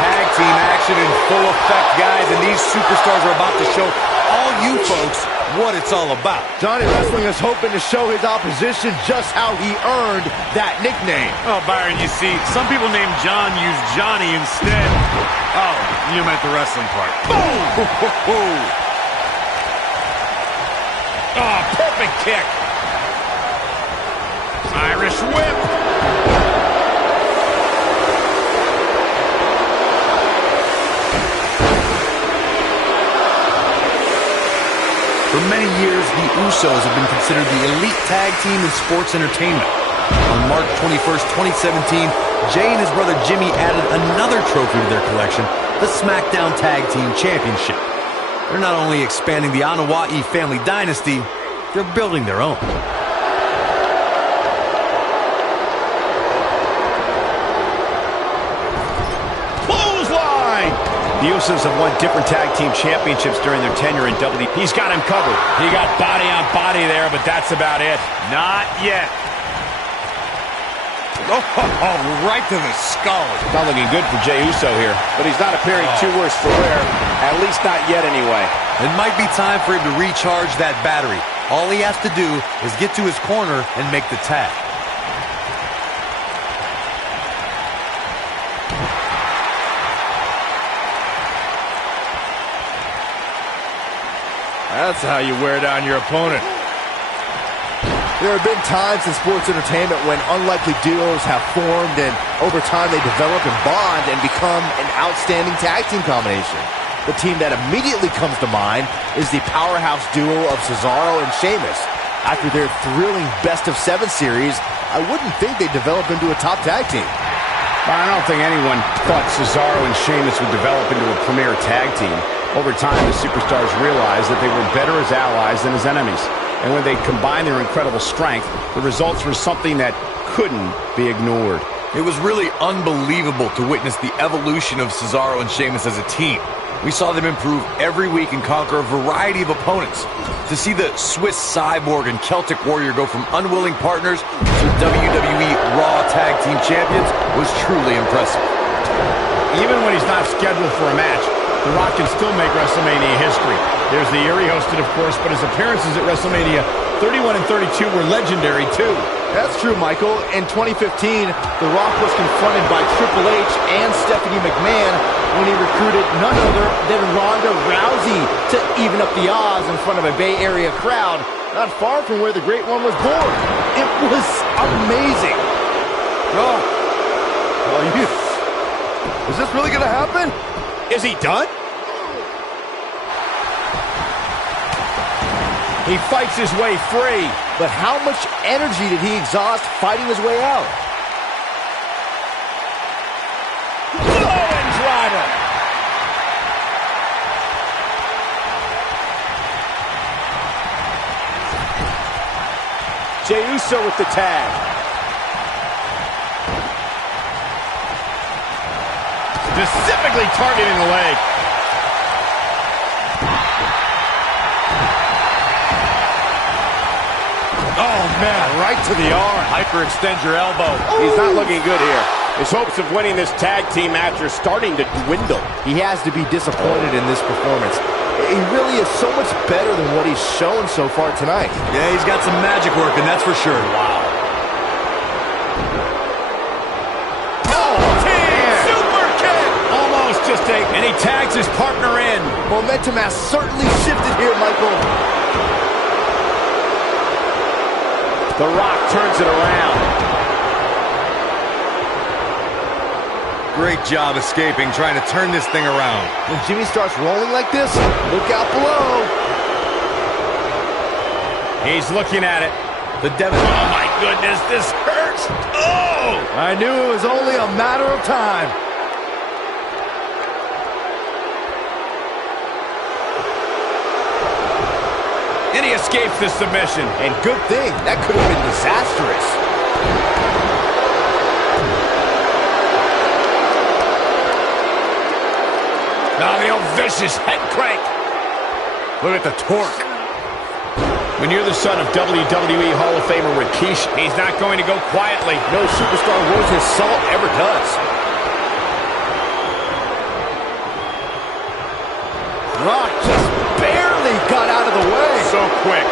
Tag team action in full effect, guys, and these superstars are about to show all you folks what it's all about. Johnny Wrestling is hoping to show his opposition just how he earned that nickname. Oh, Byron, you see, some people named John use Johnny instead. Oh, you meant the wrestling part. Boom! Oh, perfect kick. Irish whip. For many years, the Usos have been considered the elite tag team in sports entertainment. On March 21st, 2017, Jay and his brother Jimmy added another trophy to their collection, the SmackDown Tag Team Championship. They're not only expanding the Anoa'i family dynasty, they're building their own. Clothesline! The Usos have won different tag team championships during their tenure in WWE. He's got him covered. He got body on body there, but that's about it. Not yet. Oh, right to the skull. Not looking good for Jey Uso here. But he's not appearing too worse for wear. At least not yet anyway. It might be time for him to recharge that battery. All he has to do is get to his corner and make the tag. That's how you wear down your opponent. There have been times in sports entertainment when unlikely duos have formed and over time they develop and bond and become an outstanding tag team combination. The team that immediately comes to mind is the powerhouse duo of Cesaro and Sheamus. After their thrilling best-of-7 series, I wouldn't think they'd develop into a top tag team. I don't think anyone thought Cesaro and Sheamus would develop into a premier tag team. Over time, the superstars realized that they were better as allies than as enemies. And when they combined their incredible strength, the results were something that couldn't be ignored. It was really unbelievable to witness the evolution of Cesaro and Sheamus as a team. We saw them improve every week and conquer a variety of opponents. To see the Swiss Cyborg and Celtic Warrior go from unwilling partners to WWE Raw Tag Team Champions was truly impressive. Even when he's not scheduled for a match, The Rock can still make WrestleMania history. There's the year he hosted, of course, but his appearances at WrestleMania 31 and 32 were legendary, too. That's true, Michael. In 2015, The Rock was confronted by Triple H and Stephanie McMahon when he recruited none other than Ronda Rousey to even up the odds in front of a Bay Area crowd, not far from where the Great One was born. It was amazing. Is this really going to happen? Is he done? He fights his way free, but how much energy did he exhaust fighting his way out? Flowing driver. Jey Uso with the tag. Specifically targeting the leg. Oh, man, right to the arm. Hyperextend your elbow. He's not looking good here. His hopes of winning this tag team match are starting to dwindle. He has to be disappointed in this performance. He really is so much better than what he's shown so far tonight. Yeah, he's got some magic working, that's for sure. Wow. And he tags his partner in. Momentum has certainly shifted here, Michael. The Rock turns it around. Great job escaping, trying to turn this thing around. When Jimmy starts rolling like this, look out below. He's looking at it. The Devil. Oh, my goodness, this hurts. Oh! I knew it was only a matter of time. And he escapes the submission. And good thing, that could have been disastrous. Now the old vicious head crank. Look at the torque. When you're the son of WWE Hall of Famer Rikishi, he's not going to go quietly. No superstar worth his salt ever does. Rock just barely got out of the way. So quick.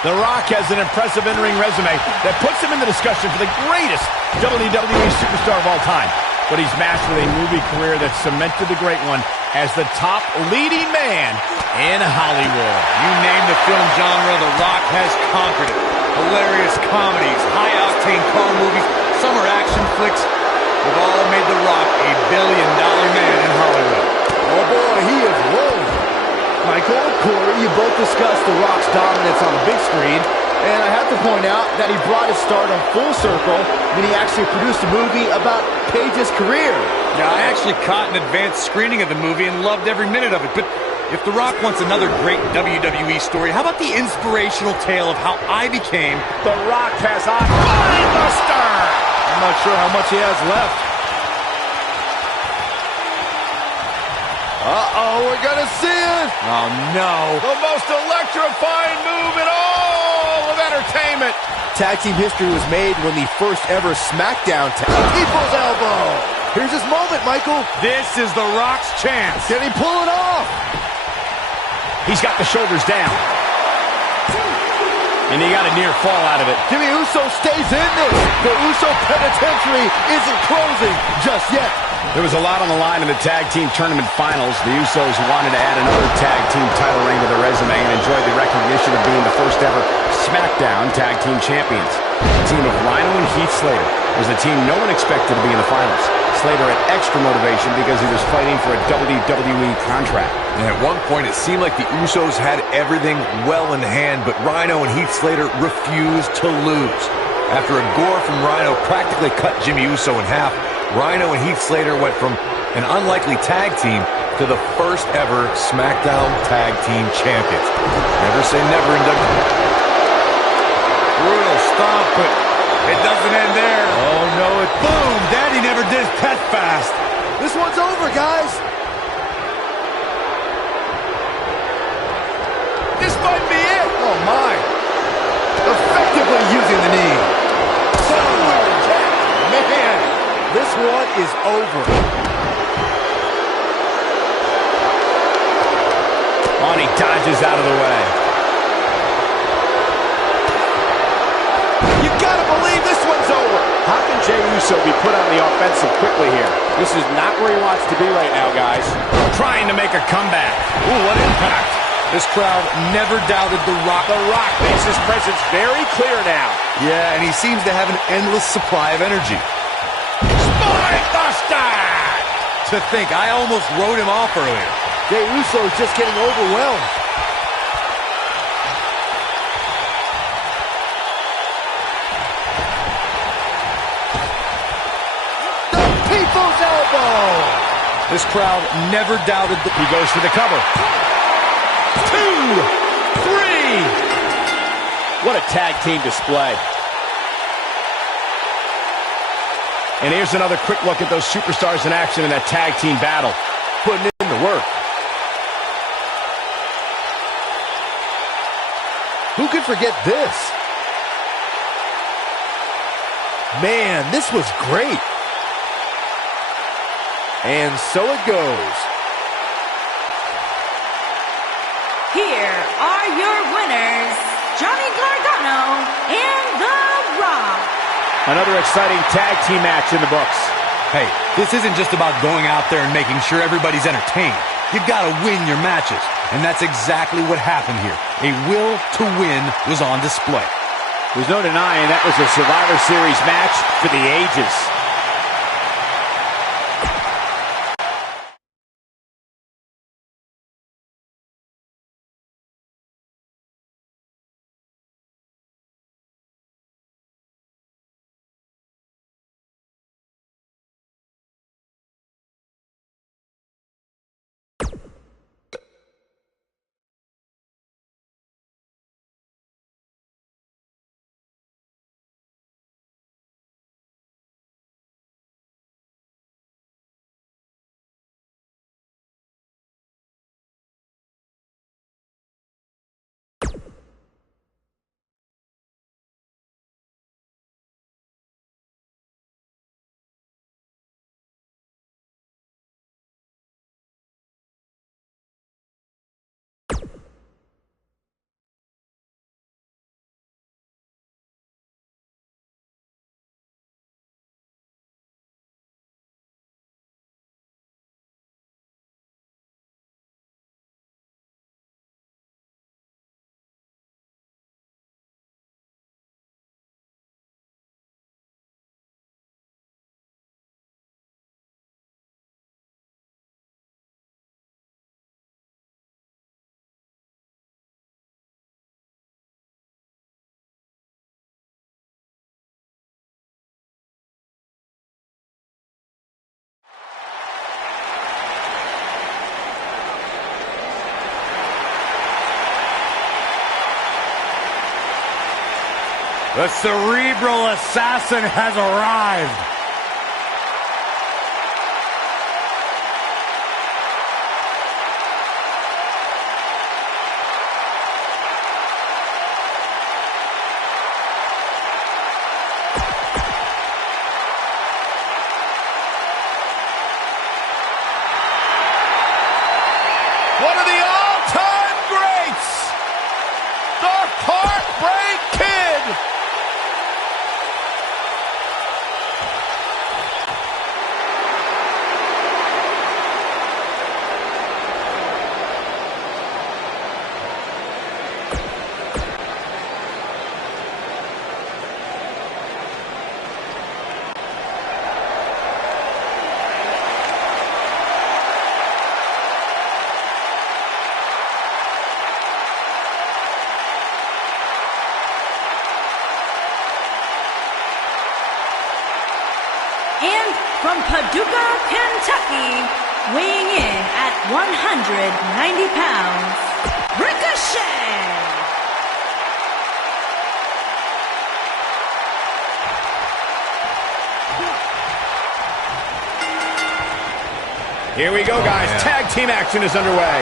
The Rock has an impressive in-ring resume that puts him in the discussion for the greatest WWE superstar of all time. But he's matched with a movie career that cemented the Great One as the top leading man in Hollywood. You name the film genre, The Rock has conquered it. Hilarious comedies, high-octane car movies, summer action flicks. They've all made The Rock a billion-dollar man in Hollywood. Oh boy, he is rolling. Michael, Corey, you both discussed The Rock's dominance on the big screen. And I have to point out that he brought his stardom full circle when he actually produced a movie about Paige's career. Yeah, I actually caught an advanced screening of the movie and loved every minute of it. But if The Rock wants another great WWE story, how about the inspirational tale of how I became... The Rock has on Buster. I'm not sure how much he has left. Uh-oh, we're gonna see it! Oh, no. The most electrifying move in all of entertainment. Tag team history was made when the first ever SmackDown People's Elbow. Here's his moment, Michael. This is The Rock's chance. Can he pull it off? He's got the shoulders down. And he got a near fall out of it. Jimmy Uso stays in this. The Uso Penitentiary isn't closing just yet. There was a lot on the line in the tag team tournament finals. The Usos wanted to add another tag team title reign to their resume and enjoyed the recognition of being the first ever SmackDown tag team champions. The team of Rhino and Heath Slater was the team no one expected to be in the finals. Slater had extra motivation because he was fighting for a WWE contract. And at one point, it seemed like the Usos had everything well in hand, but Rhino and Heath Slater refused to lose. After a gore from Rhino practically cut Jimmy Uso in half, Rhino and Heath Slater went from an unlikely tag team to the first ever SmackDown Tag Team Champions. Never say never in WWE. Brutal stomp, but it doesn't end there. Oh, no, it... Boom! Daddy never did pet fast. This one's over, guys. This might be it. Oh, my. Effectively using the knee. Man, this one is over. On, he dodges out of the way. You gotta believe this one's over. How can Jey Uso be put on the offensive quickly here? This is not where he wants to be right now, guys. Trying to make a comeback. Ooh, what impact. This crowd never doubted The Rock. The Rock makes his presence very clear now. Yeah, and he seems to have an endless supply of energy. Spinebuster! To think, I almost wrote him off earlier. Jey Uso's just getting overwhelmed. The People's Elbow! This crowd never doubted the... He goes for the cover. 2, 3. What a tag team display. And here's another quick look at those superstars in action in that tag team battle. Putting in the work. Who could forget this? Man, this was great. And so it goes. Here are your winners, Johnny Gargano and The Rock. Another exciting tag team match in the books. Hey, this isn't just about going out there and making sure everybody's entertained. You've got to win your matches. And that's exactly what happened here. A will to win was on display. There's no denying that was a Survivor Series match for the ages. The cerebral assassin has arrived. One of the all-time greats, the Heartbreak Kid. And from Paducah, Kentucky, weighing in at 190 pounds, Ricochet! Here we go, guys. Tag team action is underway.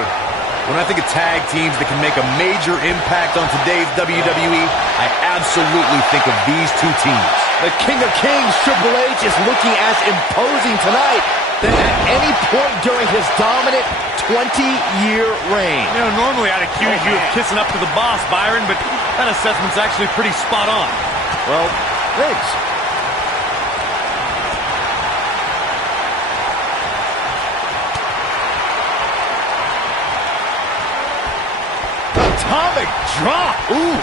When I think of tag teams that can make a major impact on today's WWE, I absolutely think of these two teams. The King of Kings, Triple H, is looking as imposing tonight than at any point during his dominant 20-year reign. You know, normally I'd accuse you of kissing up to the boss, Byron, but that assessment's actually pretty spot on. Well, thanks. Atomic drop. Ooh.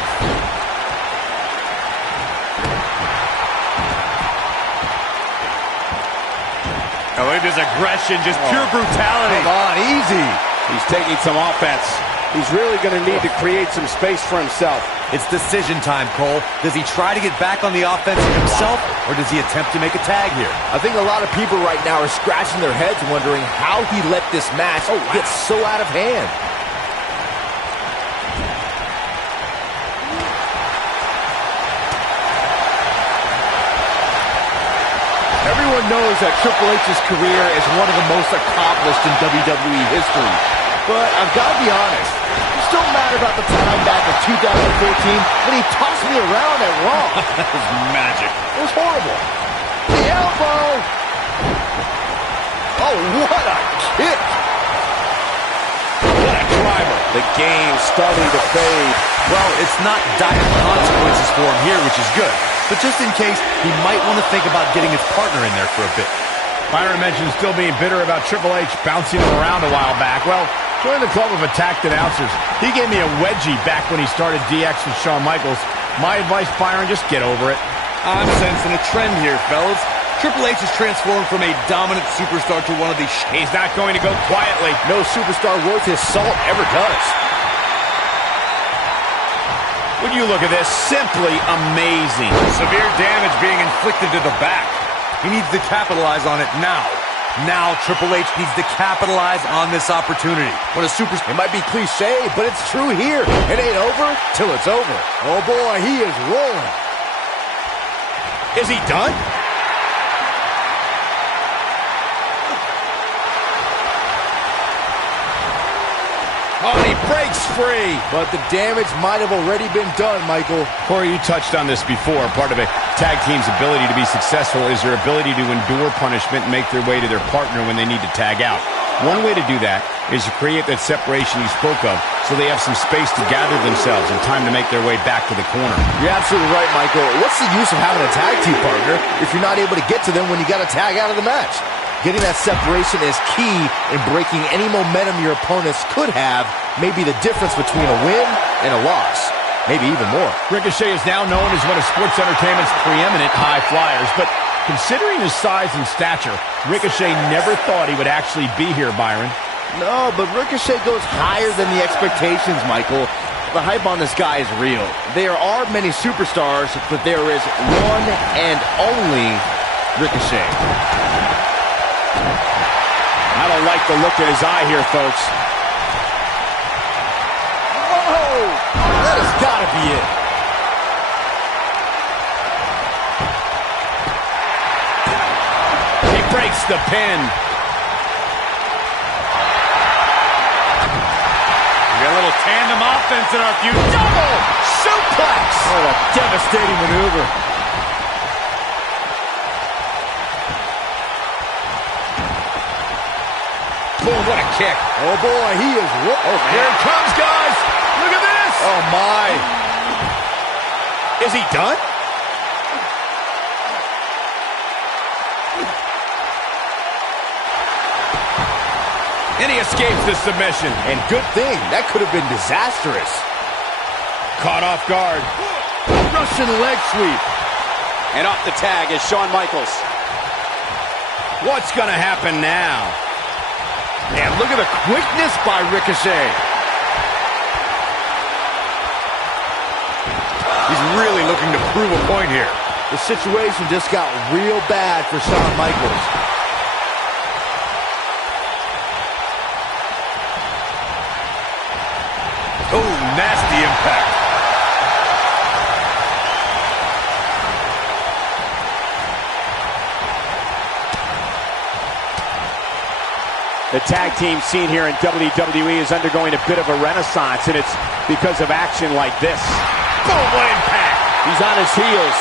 Oh, look at this aggression, just pure brutality. Come on, easy. He's taking some offense. He's really going to need to create some space for himself. It's decision time, Cole. Does he try to get back on the offensive himself, or does he attempt to make a tag here? I think a lot of people right now are scratching their heads wondering how he let this match get so out of hand. Everyone knows that Triple H's career is one of the most accomplished in WWE history. But I've got to be honest, I'm still mad about the time back in 2014 when he tossed me around at Raw. That was magic. It was horrible. The elbow! Oh, what a kick! What a driver. The game starting to fade. Well, it's not dire consequences for him here, which is good. But just in case, he might want to think about getting his partner in there for a bit. Byron mentioned still being bitter about Triple H bouncing him around a while back. Well, join the club of attacked announcers. He gave me a wedgie back when he started DX with Shawn Michaels. My advice, Byron, just get over it. I'm sensing a trend here, fellas. Triple H has transformed from a dominant superstar to one of these. He's not going to go quietly. No superstar worth his salt ever does. Would you look at this? Simply amazing. Severe damage being inflicted to the back. He needs to capitalize on it now. Now Triple H needs to capitalize on this opportunity. When a superstar... It might be cliche, but it's true here. It ain't over till it's over. Oh boy, he is rolling. Is he done? Oh, and he breaks free. But the damage might have already been done, Michael. Corey, you touched on this before. Part of a tag team's ability to be successful is their ability to endure punishment and make their way to their partner when they need to tag out. One way to do that is to create that separation you spoke of so they have some space to gather themselves and time to make their way back to the corner. You're absolutely right, Michael. What's the use of having a tag team partner if you're not able to get to them when you got to tag out of the match? Getting that separation is key in breaking any momentum your opponents could have, maybe the difference between a win and a loss. Maybe even more. Ricochet is now known as one of sports entertainment's preeminent high flyers, but considering his size and stature, Ricochet never thought he would actually be here, Byron. No, but Ricochet goes higher than the expectations, Michael. The hype on this guy is real. There are many superstars, but there is one and only Ricochet. I don't like the look in his eye here, folks. Whoa! That has got to be it. breaks the pin. We got a little tandem offense in our feud. Double suplex. What a devastating maneuver. Boom, what a kick. Oh, boy, he is... Oh, man. Here it comes, guys. Look at this. Oh, my. Is he done? And he escapes the submission. And good thing. That could have been disastrous. Caught off guard. Russian leg sweep. And off the tag is Shawn Michaels. What's going to happen now? And look at the quickness by Ricochet. He's really looking to prove a point here. The situation just got real bad for Shawn Michaels. Oh, nasty impact. The tag team scene here in WWE is undergoing a bit of a renaissance, and it's because of action like this. Boom, what impact! He's on his heels.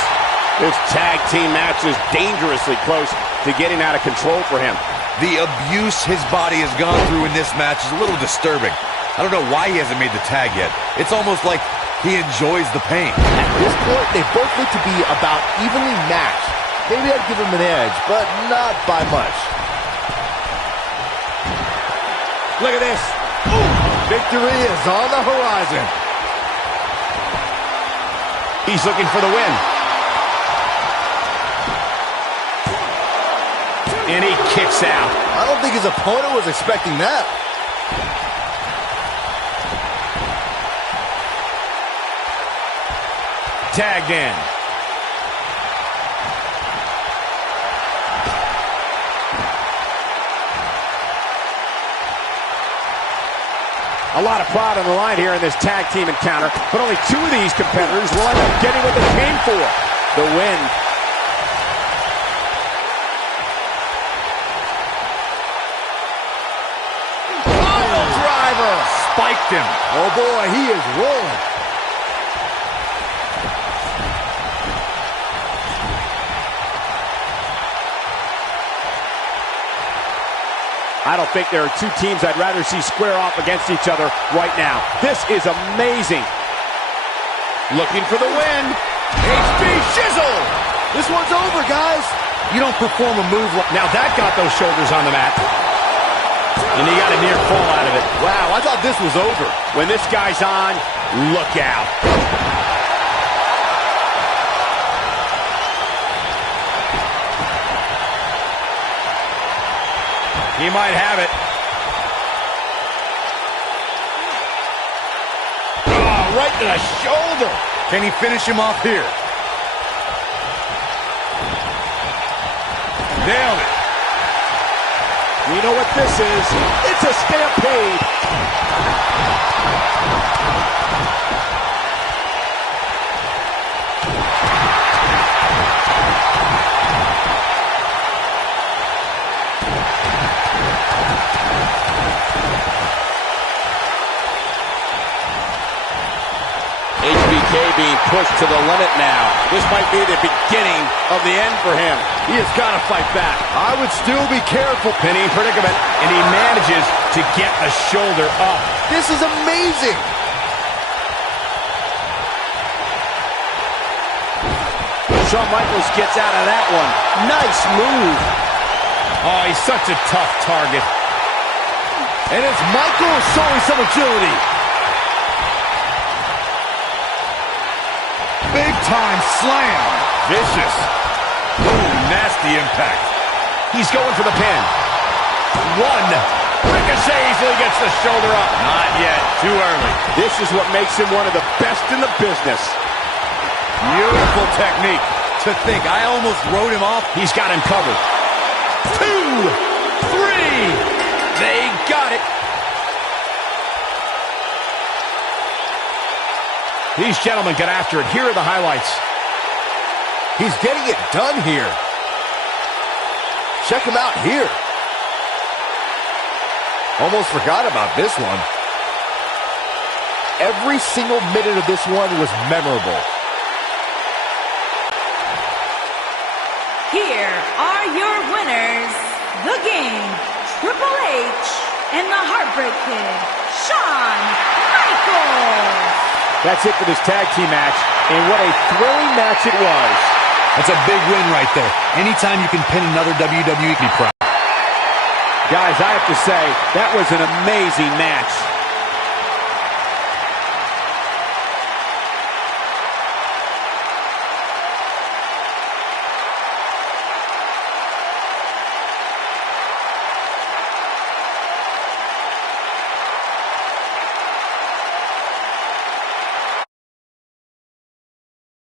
This tag team match is dangerously close to getting out of control for him. The abuse his body has gone through in this match is a little disturbing. I don't know why he hasn't made the tag yet. It's almost like he enjoys the pain. At this point, they both look to be about evenly matched. Maybe I'd give him an edge, but not by much. Look at this. Ooh, victory is on the horizon. He's looking for the win. And he kicks out. I don't think his opponent was expecting that. Tagged in. A lot of pride on the line here in this tag team encounter, but only two of these competitors will end up getting what they came for, the win. Pile driver! Spiked him. Oh boy, he is rolling. I don't think there are two teams I'd rather see square off against each other right now. This is amazing. Looking for the win. HB Shizzle. This one's over, guys. You don't perform a move like... Now that got those shoulders on the mat. And he got a near fall out of it. Wow, I thought this was over. When this guy's on, look out. He might have it. Oh, right to the shoulder. Can he finish him off here? Nailed it. We know what this is. It's a stampede. HBK being pushed to the limit now. This might be the beginning of the end for him. He has got to fight back. I would still be careful. Penny predicament, and he manages to get a shoulder up. This is amazing. Shawn Michaels gets out of that one. Nice move. Oh, he's such a tough target. And it's Michaels showing some agility. Big time slam. Vicious. Ooh, nasty impact. He's going for the pin. One. Ricochet easily gets the shoulder up. Not yet. Too early. This is what makes him one of the best in the business. Beautiful technique. To think, I almost wrote him off. He's got him covered. 2, 3. They got it. These gentlemen get after it. Here are the highlights. He's getting it done here. check him out here. Almost forgot about this one. Every single minute of this one was memorable. Here are your winners, The Game, Triple H, and the Heartbreak Kid, Shawn Michaels. That's it for this tag team match, and what a thrilling match it was. That's a big win right there. Anytime you can pin another WWE, be proud. Guys, I have to say, that was an amazing match.